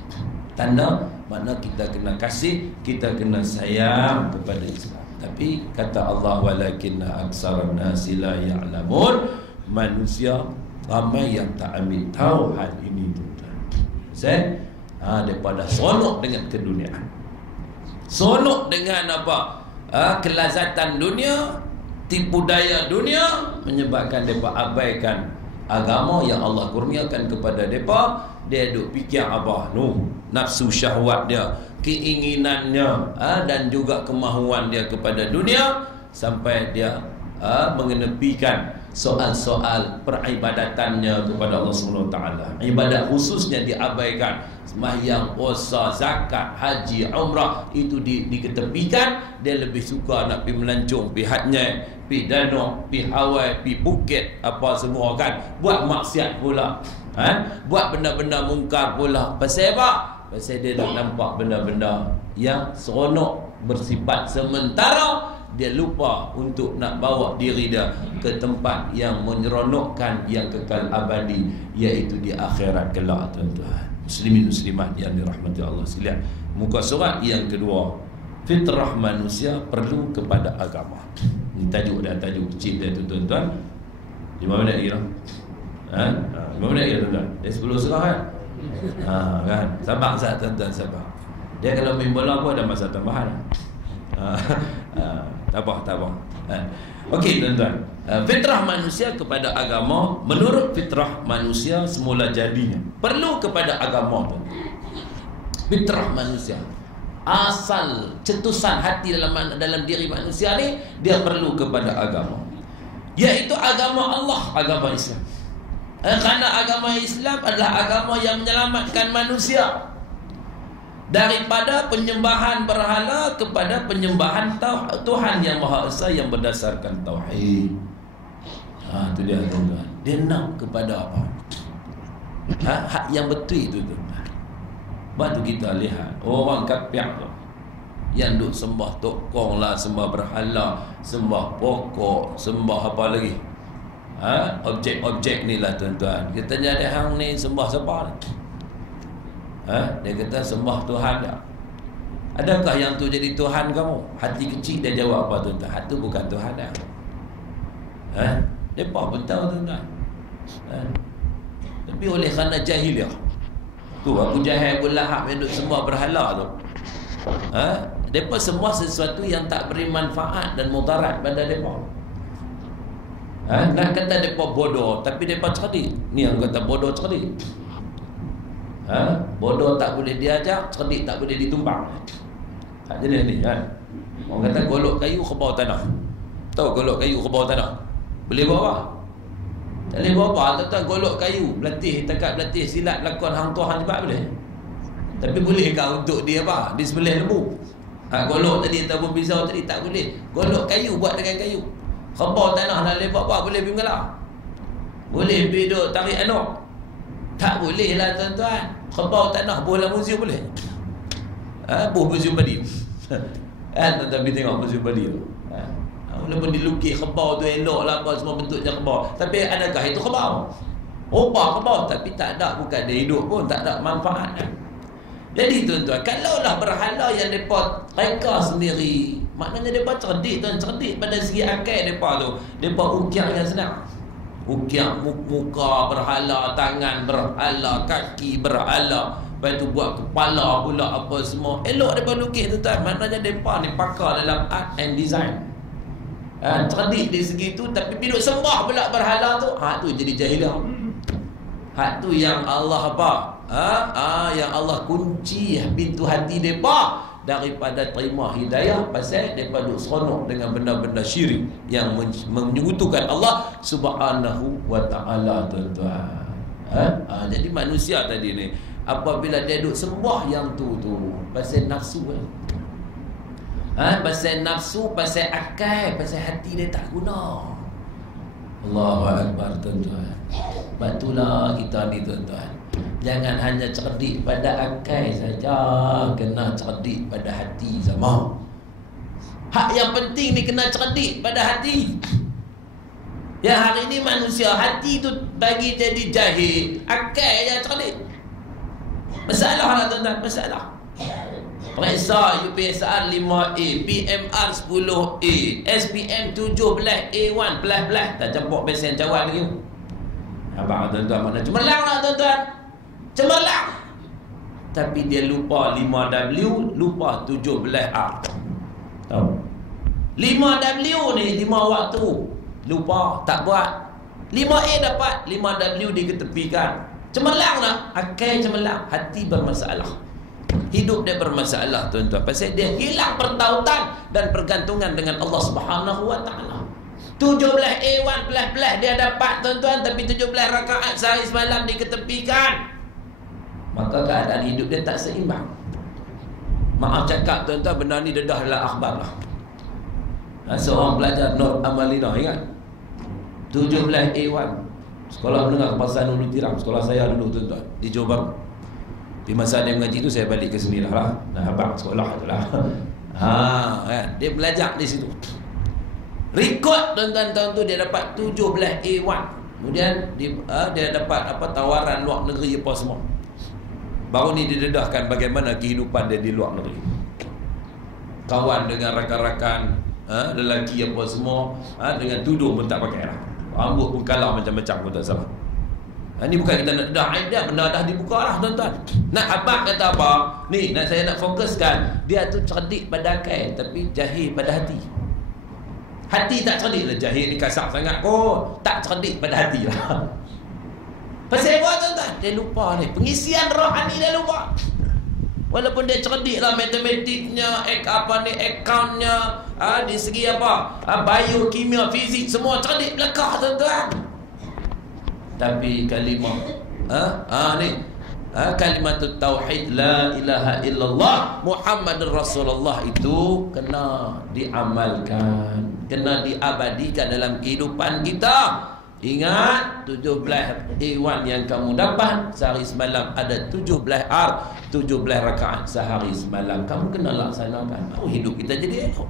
Tanda makna kita kena kasih, kita kena sayang kepada Islam. Tapi kata Allah, walakinna aksaran nasi la ya'lamun, manusia ramai yang tak ambil tahu hal ini tuan-tuan. Daripada sonok dengan keduniaan, sonok dengan apa? Kelazatan dunia, tipu daya dunia, menyebabkan mereka abaikan agama yang Allah kurniakan kepada mereka. Dia duk fikir apa? Nafsu syahwat dia, keinginannya, dan juga kemahuan dia kepada dunia, sampai dia mengenepikan soal-soal peribadatannya kepada Allah SWT. Ibadat khususnya diabaikan. Sembahyang, puasa, zakat, haji, umrah itu diketepikan. Dia lebih suka nak pergi melancong, pergi Hatnyai, pergi Danau, pergi Hawaii, pergi Phuket, apa semua kan. Buat maksiat pula, buat benda-benda mungkar pula. Pasal apa? Pasal dia dah nampak benda-benda yang seronok, bersifat sementara. Dia lupa untuk nak bawa diri dia ke tempat yang menyeronokkan, yang kekal abadi, iaitu di akhirat kelak tuan-tuan. Muslimin muslimat yang dirahmati Allah sekalian. Muka surat yang kedua, fitrah manusia perlu kepada agama. Ini tajuk kecil dia tu tuan-tuan. 5 minit lagi dah. 5 minit lagi tuan-tuan. Dia 10 surah kan? Kan? Sabar tuan-tuan, sabar. Dia kalau main bola pun ada masa tambahan. Tak apa. Okey tuan-tuan, fitrah manusia kepada agama, menurut fitrah manusia semula jadinya perlu kepada agama tuan. Fitrah manusia, asal cetusan hati dalam diri manusia ni, dia perlu kepada agama, iaitu agama Allah, agama Islam. Kerana agama Islam adalah agama yang menyelamatkan manusia daripada penyembahan berhala kepada penyembahan Tuhan yang Maha Esa yang berdasarkan tauhid. Itu dia tuan-tuan. Dia nak kepada apa? Hak yang betul itu tuan-tuan. Sebab tu kita lihat orang kafir tu yang duk sembah tokong lah, sembah berhala, sembah pokok, sembah apa lagi, objek-objek ni lah tuan-tuan. Kita tanya dia, hang ni sembah siapa ni? Dia kata sembah Tuhan dia. Adakah yang tu jadi Tuhan kamu? Hati kecil dia jawab apa tuan-tuan? Hati bukan Tuhan dia. Mereka pun tahu tuan-tuan. Tapi oleh kerana jahil dia, tu Abu Jahal, Abu Lahab yang duk sembah berhala tu, mereka sembah sesuatu yang tak beri manfaat dan mudarat pada mereka. Nak kata mereka bodoh, tapi mereka cerdik. Ni yang kata bodoh cerdik. Bodoh tak boleh diajar, cerdik tak boleh ditumbang. Tak jenis ni kan. Orang kata golok kayu ke bawah tanah. Tahu golok kayu ke bawah tanah boleh bawa? Tak boleh bawa. Tuan-tuan, golok kayu berlatih, tekad berlatih silat lakon hang Tuhan juga boleh. Tapi bolehkah untuk dia apa? Di sebelah lembu. Golok tadi ataupun pisau tadi tak boleh. Golok kayu buat dengan kayu. Ke bawah tanah nak lepak apa? Boleh pergi mengalah? Boleh pergi duduk tarik anak? Tak boleh lah tuan-tuan. Kebau tanah bola muzium boleh? Muzium padi. Tuan-tuan pergi tengok muzium padi tu. Walaupun dilukis kebau tu elok lah, apa semua bentuknya kebau, tapi adakah itu kebau? Rupa kebau, tapi tak ada, bukan dia hidup pun, tak ada manfaat. Jadi tuan-tuan, kalaulah berhala yang mereka reka sendiri, maknanya mereka cerdik tuan, cerdik pada segi akal mereka tu. Mereka ukir yang senang. Ukir muka berhala, tangan berhala, kaki berhala, lepas tu buat kepala pula apa semua. Elok mereka lukis tuan-tuan. Maknanya mereka ni pakar dalam art and design. Cerdik di segi tu, tapi bila sembah pula berhala tu, tu jadi jahiliah. Hak tu yang Allah apa? Yang Allah kunci pintu hati mereka daripada terima hidayah, pasal mereka duk seronok dengan benda-benda syirik yang menyekutukan Allah Subhanahu wa taala tuan-tuan. Jadi manusia tadi ni, apabila dia duk sembah yang tu pasal nafsu kan. Pasal nafsu, pasal akal, pasal hati dia tak guna. Allahu Akbar tuan-tuan. Batulah kita ni tuan-tuan, jangan hanya cerdik pada akal saja, kena cerdik pada hati sama. Hak yang penting ni kena cerdik pada hati. Ya hari ini manusia hati tu bagi jadi jahil, akal yang cerdik. Masalah lah tuan-tuan, masalah. Periksa UPSR 5A, PMR 10A, SPM 17A1 belah-belah. Tak campur besen jawab lagi. Abang tuan-tuan mana cemerlang lah tuan-tuan. Cemerlang. Tapi dia lupa 5W, lupa 17R. Tahu? 5W ni 5 waktu. Lupa, tak buat. 5A dapat, 5W diketepikan. Cemerlang lah. Akal cemerlang, hati bermasalah. Hidup dia bermasalah tuan-tuan. Pasal dia hilang pertautan dan pergantungan dengan Allah Subhanahu Wa Taala. 17A1 belah-belah dia dapat tuan-tuan, tapi 17 rakaat sehari semalam diketepikan. Maka keadaan hidup dia tak seimbang. Maaf cakap tuan-tuan, benda ni dedah dalam akhbar lah. Seorang pelajar Nur Amalina, ingat? 17A1 sekolah menengah Kebangsaan Hulu Tiram, sekolah saya dulu tuan-tuan, di Johor Bahru. Di masa dia mengaji tu saya balik ke sini lah. Nah, abang sekolah tu lah. Kan? Dia belajar di situ. Rekod tuan-tuan tahun tu dia dapat 17A1. Kemudian dia dapat tawaran luar negeri apa semua. Baru ni didedahkan bagaimana kehidupan dia di luar negeri. Kawan dengan rakan-rakan, lelaki apa semua, dengan tudung pun tak pakai lah. Rambut pun kalah macam-macam pun tak salah. Ini bukan kita nak dah aib dia, benda dah dibuka lah tuan-tuan. Nak abang kata apa? Ni, saya nak fokuskan. Dia tu cerdik pada akal, tapi jahil pada hati. Hati tak cerdik lah. Jahil ni kasar sangat kot. Tak cerdik pada hati lah. Pasal apa tuan-tuan? Dia lupa ni. Pengisian rohani dia lupa. Walaupun dia cerdik lah matematiknya, accountnya, di segi apa? Biokimia, fizik, semua cerdik belakang tuan-tuan. Tapi kalimah kalimat tauhid la ilaha illallah Muhammadur Rasulullah itu kena diamalkan, kena diabadikan dalam kehidupan kita. Ingat 17A1 yang kamu dapat sehari semalam, ada 17R, 17 rakaat sehari semalam. Kamu kena laksanakan, baru hidup kita jadi elok.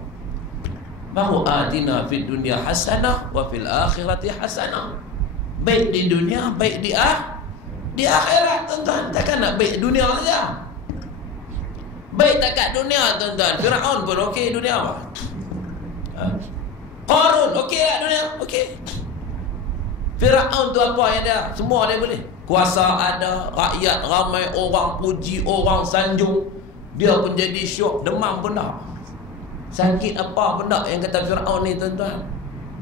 Baru atina fid dunya hasanah wa fil akhirati hasanah. Baik di dunia, baik di akhirat tuan-tuan. Takkan nak baik dunia saja. Baik tak kat dunia tuan-tuan. Firaun pun okey dunia apa? Qarun okey tak dunia? Okey. Firaun tu apa yang dia? Semua dia boleh. Kuasa ada, rakyat ramai, orang puji, orang sanjung. Dia pun jadi syok, demam pun tak. Sakit apa pun tak yang kata Firaun ni tuan-tuan.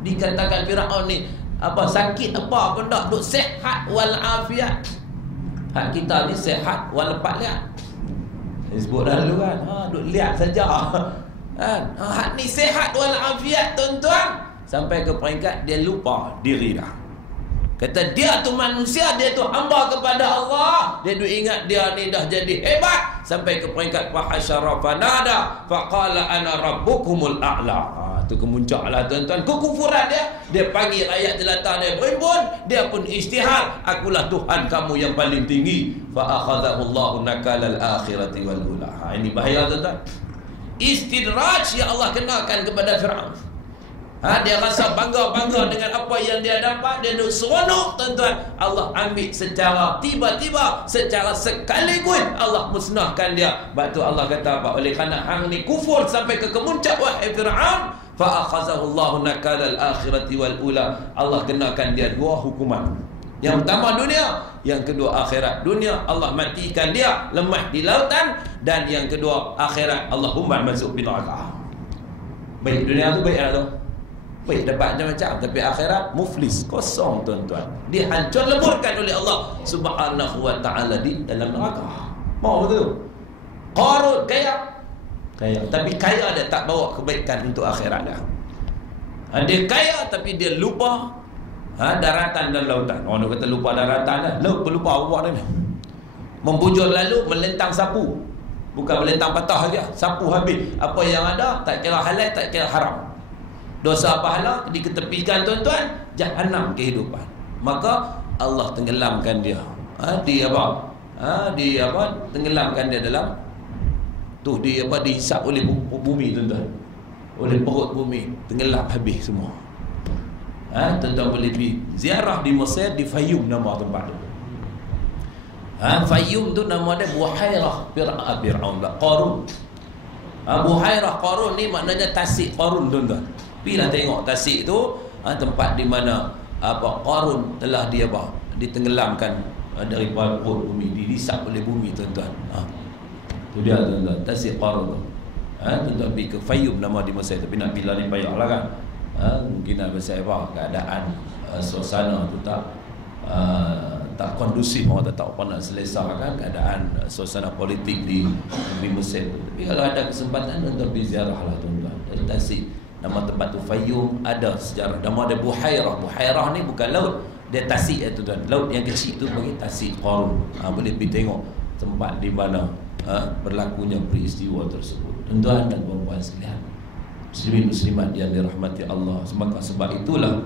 Dikatakan Firaun ni sakit apa pun tak, duk sehat wal afiat. Hak kita ni sehat wal lepat lihat. Saya sebut dah dulu kan, duk lihat saja kan. Hak ni sehat wal afiat tuan-tuan. Sampai ke peringkat dia lupa diri dah. Kata dia tu manusia, dia tu hamba kepada Allah. Dia duk ingat dia ni dah jadi hebat. Sampai ke peringkat fahasyara fanada faqala ana rabbukumul a'la. Tu kemuncak lah tuan-tuan. Kekufuran dia panggil rakyat jelata dia berimbun, dia pun isytihar, akulah Tuhan kamu yang paling tinggi. Fa akhadhahu Allahu nakalal akhirati wal ula. Ini bahaya tuan-tuan. Istidraj yang Allah kenakan kepada Firaun. Dia rasa bangga-bangga dengan apa yang dia dapat. Dia duk seronok tuan-tuan. Allah ambil secara tiba-tiba, secara sekaligus Allah musnahkan dia. Sebab tu Allah kata apa? Oleh kerana hang ni kufur sampai ke kemuncak wahai Firaun, fa akhazahu Allahu nakalal akhirati wal ula. Allah kenakan dia dua hukuman. Yang pertama dunia, yang kedua akhirat. Dunia Allah matikan dia lemah di lautan, dan yang kedua akhirat Allah humban masuk neraka. Baik dunia tu baik tu. Baik dapat macam-macam, tapi akhirat muflis, kosong tuan-tuan. Dihancur leburkan oleh Allah Subhanahu Wa Taala di dalam neraka. Mau betul? Qarun kaya, tapi kaya dia tak bawa kebaikan untuk akhirat dia. Dia kaya tapi dia lupa daratan dan lautan. Orang kata lupa daratan dah. Lupa apa dia ni? Membujur lalu melentang sapu. Bukan melentang patah saja, sapu habis. Apa yang ada tak kira halal, tak kira haram. Dosa pahala diketepikan tuan-tuan, jahanam kehidupan. Maka Allah tenggelamkan dia. Tenggelamkan dia dalam tu, dihisap oleh bumi tuan-tuan. Oleh perut bumi, tenggelam habis semua. Tuan-tuan boleh pergi ziarah di Mesir, di Fayyum nama tempat tu. Fayyum tu nama dia Buhairah Fir'aun Qarun. Buhairah Qarun ni maknanya tasik Qarun, tuan-tuan. Pergilah tengok tasik tu, tempat di mana Qarun telah dia ditenggelamkan daripada perut bumi, dihisap oleh bumi, tuan-tuan. Tu dia, tuan-tuan, tasik Qarun tu. Tuan-tuan pergi ke Fayyum nama di Mesir, tapi nak bila ni payahlah kan. Mungkin pasal keadaan suasana tu tak kondusif, orang tak tahu apa nak selesaikan keadaan suasana politik di negeri Mesir. Tapi kalau ada kesempatan, tuan-tuan pergi ziarah lah, tuan-tuan. Tasik, nama tempat tu Fayyum, ada sejarah. Nama dia Buhairah. Buhairah ni bukan laut, dia tasik, tuan-tuan. Laut yang kecil tu bagi tasik Qarun. Boleh pergi tengok tempat di mana berlakunya peristiwa tersebut. Tuan-tuan dan puan-puan sekalian, muslimin muslimat yang dirahmati Allah. Maka sebab itulah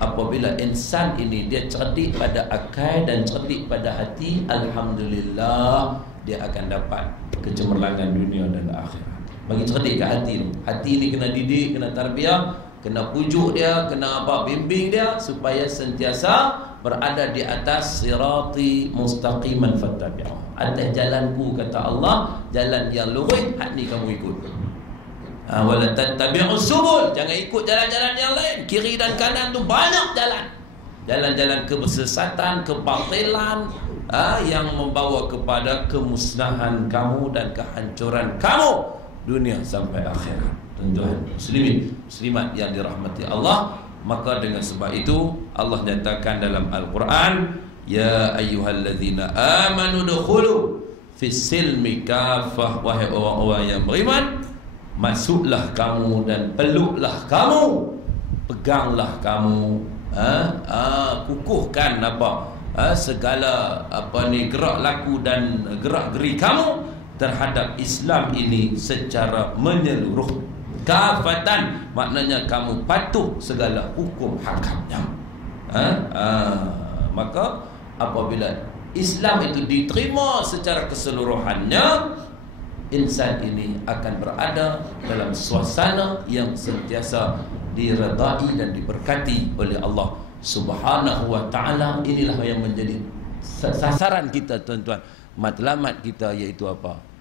apabila insan ini dia cerdik pada akal dan cerdik pada hati, alhamdulillah dia akan dapat kecemerlangan dunia dan akhirat. Bagi cerdik ke hati tu. Hati ni kena didik, kena tarbiyah, kena pujuk dia, kena bimbing dia supaya sentiasa berada di atas sirati mustaqiman fattabi'uh. Atas jalanku, kata Allah, jalan yang lurus, hak ni kamu ikut. Wala tattabi'us subul, jangan ikut jalan-jalan yang lain. Kiri dan kanan tu banyak jalan. Jalan-jalan kesesatan, kebatilan, yang membawa kepada kemusnahan kamu dan kehancuran kamu dunia sampai akhirat. Tuan-tuan muslimin muslimat yang dirahmati Allah, maka dengan sebab itu Allah nyatakan dalam Al-Quran, ya ayyuhalladzina amanu dukhulu fis silmi kafah, wahai orang-orang yang beriman, masuklah kamu dan peluklah kamu, peganglah kamu, kukuhkan segala gerak laku dan gerak geri kamu terhadap Islam ini secara menyeluruh. Kafatan maknanya kamu patuh segala hukum hakamnya. Maka apabila Islam itu diterima secara keseluruhannya, insan ini akan berada dalam suasana yang sentiasa diredai dan diberkati oleh Allah Subhanahu wa ta'ala. Inilah yang menjadi sasaran kita, tuan-tuan. Matlamat kita iaitu apa?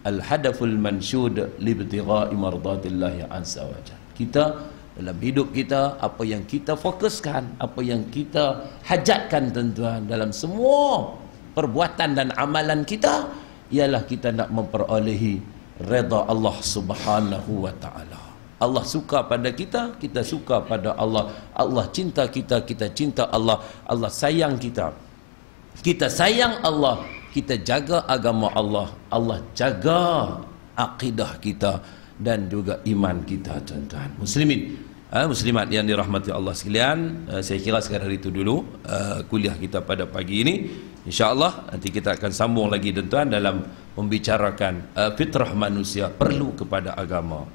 Al-hadaful mansyud libtigha'i mardatillahi azza wa jalla. Kita dalam hidup kita, apa yang kita fokuskan, apa yang kita hajatkan, tuan-tuan, dalam semua perbuatan dan amalan kita, ialah kita nak memperolehi redha Allah Subhanahu wa ta'ala. Allah suka pada kita, kita suka pada Allah. Allah cinta kita, kita cinta Allah. Allah sayang kita, kita sayang Allah. Kita jaga agama Allah, Allah jaga akidah kita dan juga iman kita, tuan-tuan muslimin muslimat yang dirahmati Allah sekalian. Saya kira sekadar itu dulu kuliah kita pada pagi ini. InsyaAllah nanti kita akan sambung lagi, tuan-tuan, dalam membicarakan fitrah manusia perlu kepada agama.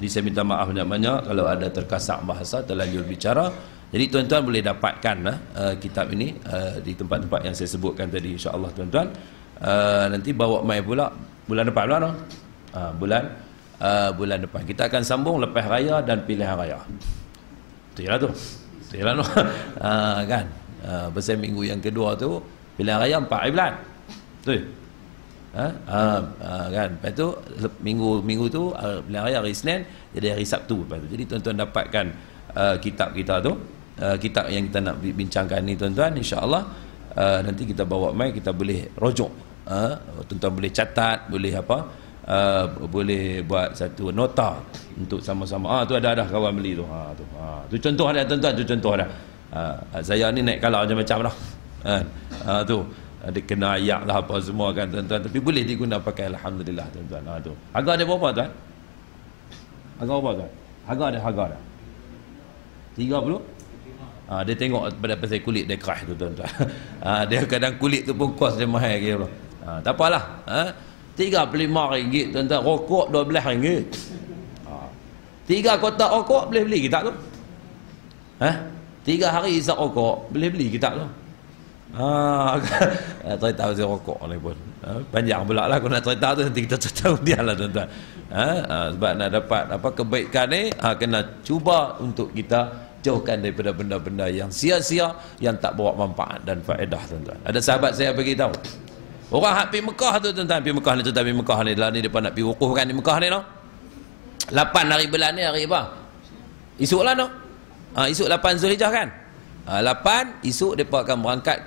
Jadi saya minta maaf banyak-banyak kalau ada terkasak bahasa, terlanjur bicara. Jadi tuan-tuan boleh dapatkan kitab ini di tempat-tempat yang saya sebutkan tadi, insya-Allah, tuan-tuan. Nanti bawa mai pula bulan depan lah, bulan depan kita akan sambung lepas raya dan pilihan raya. Itulah tu. Itulah tu. Kan. Pasal minggu yang kedua tu pilihan raya 4 hari bulan. Betul. Kan. Lepas tu minggu tu pilihan raya hari Isnin, jadi hari Sabtu lepas tu. Jadi tuan-tuan dapatkan kitab kita tu, kitab yang kita nak bincangkan ni, tuan-tuan, insya-Allah. Nanti kita bawa mai, kita boleh rujuk, tuan-tuan boleh catat, boleh boleh buat satu nota untuk sama-sama. Tu ada kawan beli tu. Tu contoh ada, tuan-tuan, tu contoh ada. Saya ni naik kalah macam-macam dah. Tu ada kena ayak lah apa semua kan, tuan-tuan, tapi boleh diguna pakai, alhamdulillah, tuan-tuan. Tu harga dia berapa, tuan? Harga berapa, tuan? Harga ada 30. Dia tengok pada pasal kulit dia keras tu, tuan-tuan. Dia kadang kulit tu pun kos dia mahal kira. Tak apalah. RM35, tuan-tuan. Rokok RM12. 3 kotak rokok boleh beli kitab tu. 3 hari isap rokok boleh beli kitab tu. Cerita pasal rokok ni pun panjang pula lah. Kalau nak cerita tu nanti kita cerita dia lah, tuan-tuan. Sebab nak dapat kebaikan ni, kena cuba untuk kita jauhkan daripada benda-benda yang sia-sia, yang tak bawa manfaat dan faedah, tuan-tuan. Ada sahabat saya bagi tahu, orang hak pergi Mekah tu, tuan-tuan, pergi Mekah ni, tuan-tuan, pergi Mekah ni, lah ni depa nak pergi wukuf kan di Mekah ni, no. 8 hari bulan ni hari apa? Esok lah, no. Esok 8 Zulhijjah kan? 8 esok depa akan berangkat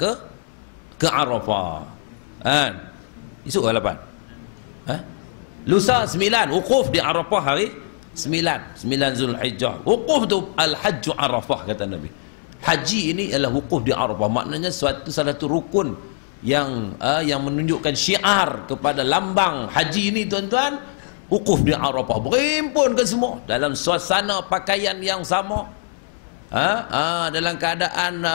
ke Arafah. Kan? Esok ke 8? Lusa 9 wukuf di Arafah hari 9 Zulhijjah. Wukuf tu al-hajju Arafah, kata Nabi. Haji ini adalah wukuf di Arafah. Maknanya salah satu rukun yang menunjukkan syiar kepada lambang haji ini, tuan-tuan, wukuf di Arafah. Berhimpun ke semua dalam suasana pakaian yang sama. Dalam keadaan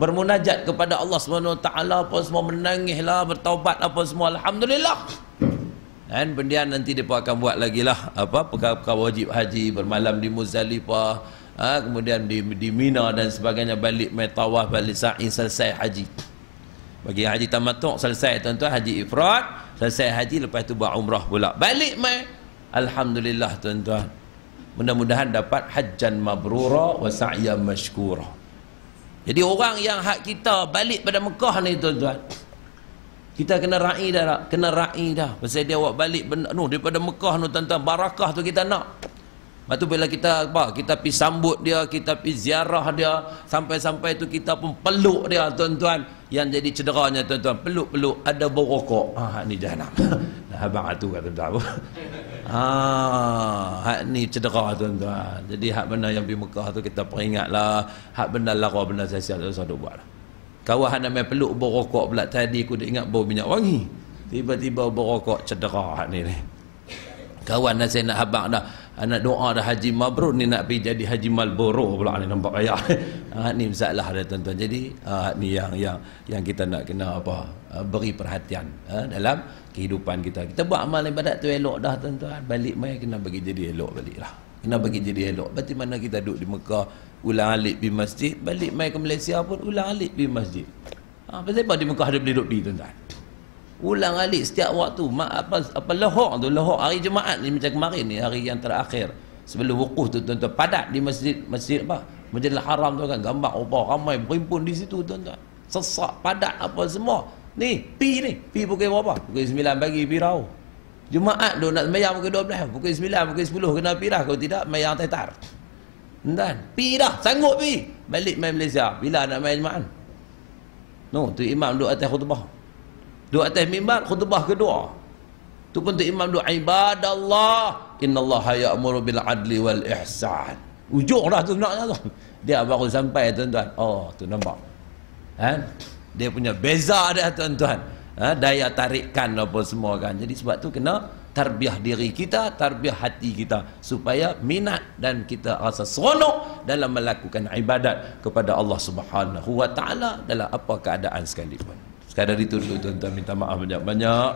bermunajat kepada Allah SWT, apa semua, menangislah, bertaubat apa semua, alhamdulillah. Dan kemudian nanti mereka akan buat lagi lah perkara-perkara wajib haji, bermalam di Muzdalifah, kemudian di Mina dan sebagainya, balik mai tawaf, balik sa'i, selesai haji. Bagi haji tamattu' selesai, tuan-tuan, haji ifrad selesai haji, lepas tu buat umrah pula, balik mai, alhamdulillah, tuan-tuan. Mudah-mudahan dapat hajjan mabrura wa sa'yan mashkura. Jadi orang yang hak kita balik pada Mekah ni, tuan-tuan, kita kena ra'i dah tak? Kena ra'i dah. Pasal dia awak balik daripada Mekah tu, tuan-tuan, barakah tu kita nak. Lepas tu bila kita kita pergi sambut dia, kita pergi ziarah dia, sampai-sampai tu kita pun peluk dia, tuan-tuan. Yang jadi cederanya, tuan-tuan, peluk-peluk ada bau rokok. Ni jahanam. Nah, abang tu kata, tuan-tuan. Hak ni cedera, tuan-tuan. Jadi hak benda yang pergi Mekah tu kita peringatlah, hak benda lara, benda sia-sia tu usah buatlah. Kawan nak main peluk bau rokok pula, tadi aku dah ingat bau minyak wangi, tiba-tiba bau rokok, cedera hak ni. Kawan dah saya nak habaq dah, nak doa dah haji mabrur, ni nak pergi jadi haji Malboro pula ni, nampak ayah. Ni masalah dah, tuan-tuan. Jadi ni yang kita nak kena beri perhatian dalam kehidupan kita. Kita buat amal ibadat tu elok dah, tuan-tuan, balik mai kena bagi jadi elok baliklah. Kena bagi jadi elok. Berarti mana kita duduk di Mekah, ulang alik pergi masjid, balik mai ke Malaysia pun ulang alik pergi masjid. Pasal apa di Mekah ada boleh duduk pergi, tuan-tuan? Ulang alik setiap waktu. Apa Lahore tu, Lahore hari Jumaat ni, macam kemarin ni, hari yang terakhir sebelum wukuf tu, tuan-tuan, padat di masjid Masjidil Haram tu kan, gambar apa ramai berhimpun di situ, tuan-tuan, sesak, padat apa semua. Ni pi pukul berapa? Pukul 9 pagi pi rau. Jumaat tu nak sembahyang pukul 12, pukul 9, pukul 10 kena pi dah, kalau tidak sembahyang tetar. Dan pi dah, sanggup pi, balik main Malaysia. Bila nak main Jumaat? Tu imam duduk atas khutbah, duduk atas mimbar, khutbah kedua tu pun tu imam duduk, ibadallah innallaha ya'muru bil adli wal ihsan. Ujung dah tu naknya tu, dia baru sampai, tuan-tuan. Tu nampak dia punya beza dia, tuan-tuan, daya tarikan apa semua kan. Jadi sebab tu kena tarbiah diri kita, tarbiah hati kita, supaya minat dan kita rasa seronok dalam melakukan ibadat kepada Allah Subhanahu wa taala dalam apa keadaan sekalipun. Sekadar itu dulu, tuan-tuan, minta maaf banyak-banyak,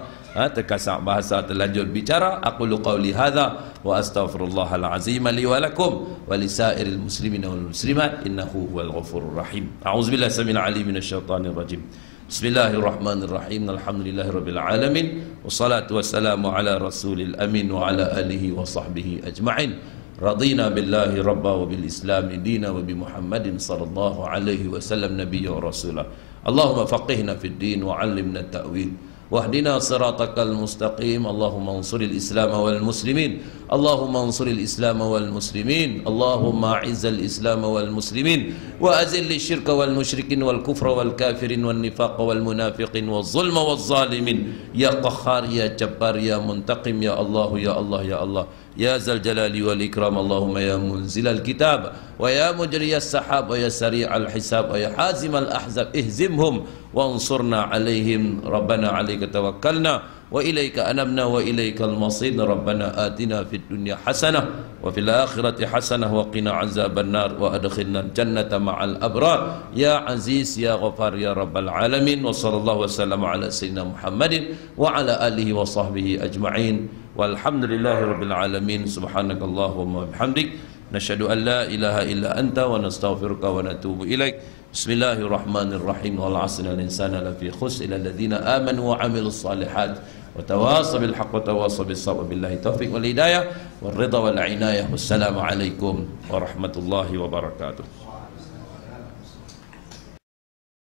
terkasak bahasa, terlanjur bicara. Aqulu qawli hadza wa astaghfirullahal azim li wa lakum wa lisairil muslimin wal muslimat innahu huwal ghafurur rahim. A'udzubillahi samil alim minasyaitonir rajim. Bismillahirrahmanirrahim. Alhamdulillahirabbil alamin wassalatu wassalamu ala rasulil amin wa ala alihi wa sahbihi ajma'in. Radina billahi rabba wa bil islami dina wa bi Muhammadin sallallahu alaihi wasallam nabiyya wa rasulah. Allahumma faqihna fid din wa 'allimna at-ta'wil wahdina siratakal mustaqim. Allahumma ansuril islam wal muslimin. Allahumma ansuril islam wal muslimin. Allahumma a'izzal islam wal muslimin wa azil syirka wal musyrikin wal kufra wal kafirin wal nifaq wal munafiqin wal zulma wal zalimin. Ya qahhar ya jabbar ya muntaqim ya Allah ya Allah ya Allah ya zal jalali wal ikram. Allahumma ya munzilal kitab wa ya mujriyas sahab wa ya sari'al hisab wa ya hazimal ahzab ihzimhum wansurna alaihim. Rabbana alaika tawakkalna wa ilaika anabna wa ilaikal masir. Rabbana atina fid dunya hasanah wa fil akhirati hasanah wa qina azaban nar wa adkhilna jannata ma'al abrar ya aziz ya ghafar ya rabbal alamin. Wa sallallahu wasallam ala sayyidina Muhammadin wa ala alihi wa sahbihi ajma'in walhamdulillahi rabbil alamin. Subhanakallahumma wa bihamdik nashhadu an la ilaha illa anta wa nastaghfiruka wa natubu ilaik. Bismillahirrahmanirrahim. Wal 'asri innal insana lafi khusr illa alladziina aamanu wa 'amilus shalihaat wa tawassaw bil haqqi wa tawassaw bis sabr. Billahi taufiq wal hidayah wal ridha wal inayah. Wassalamu alaikum warahmatullahi wabarakatuh.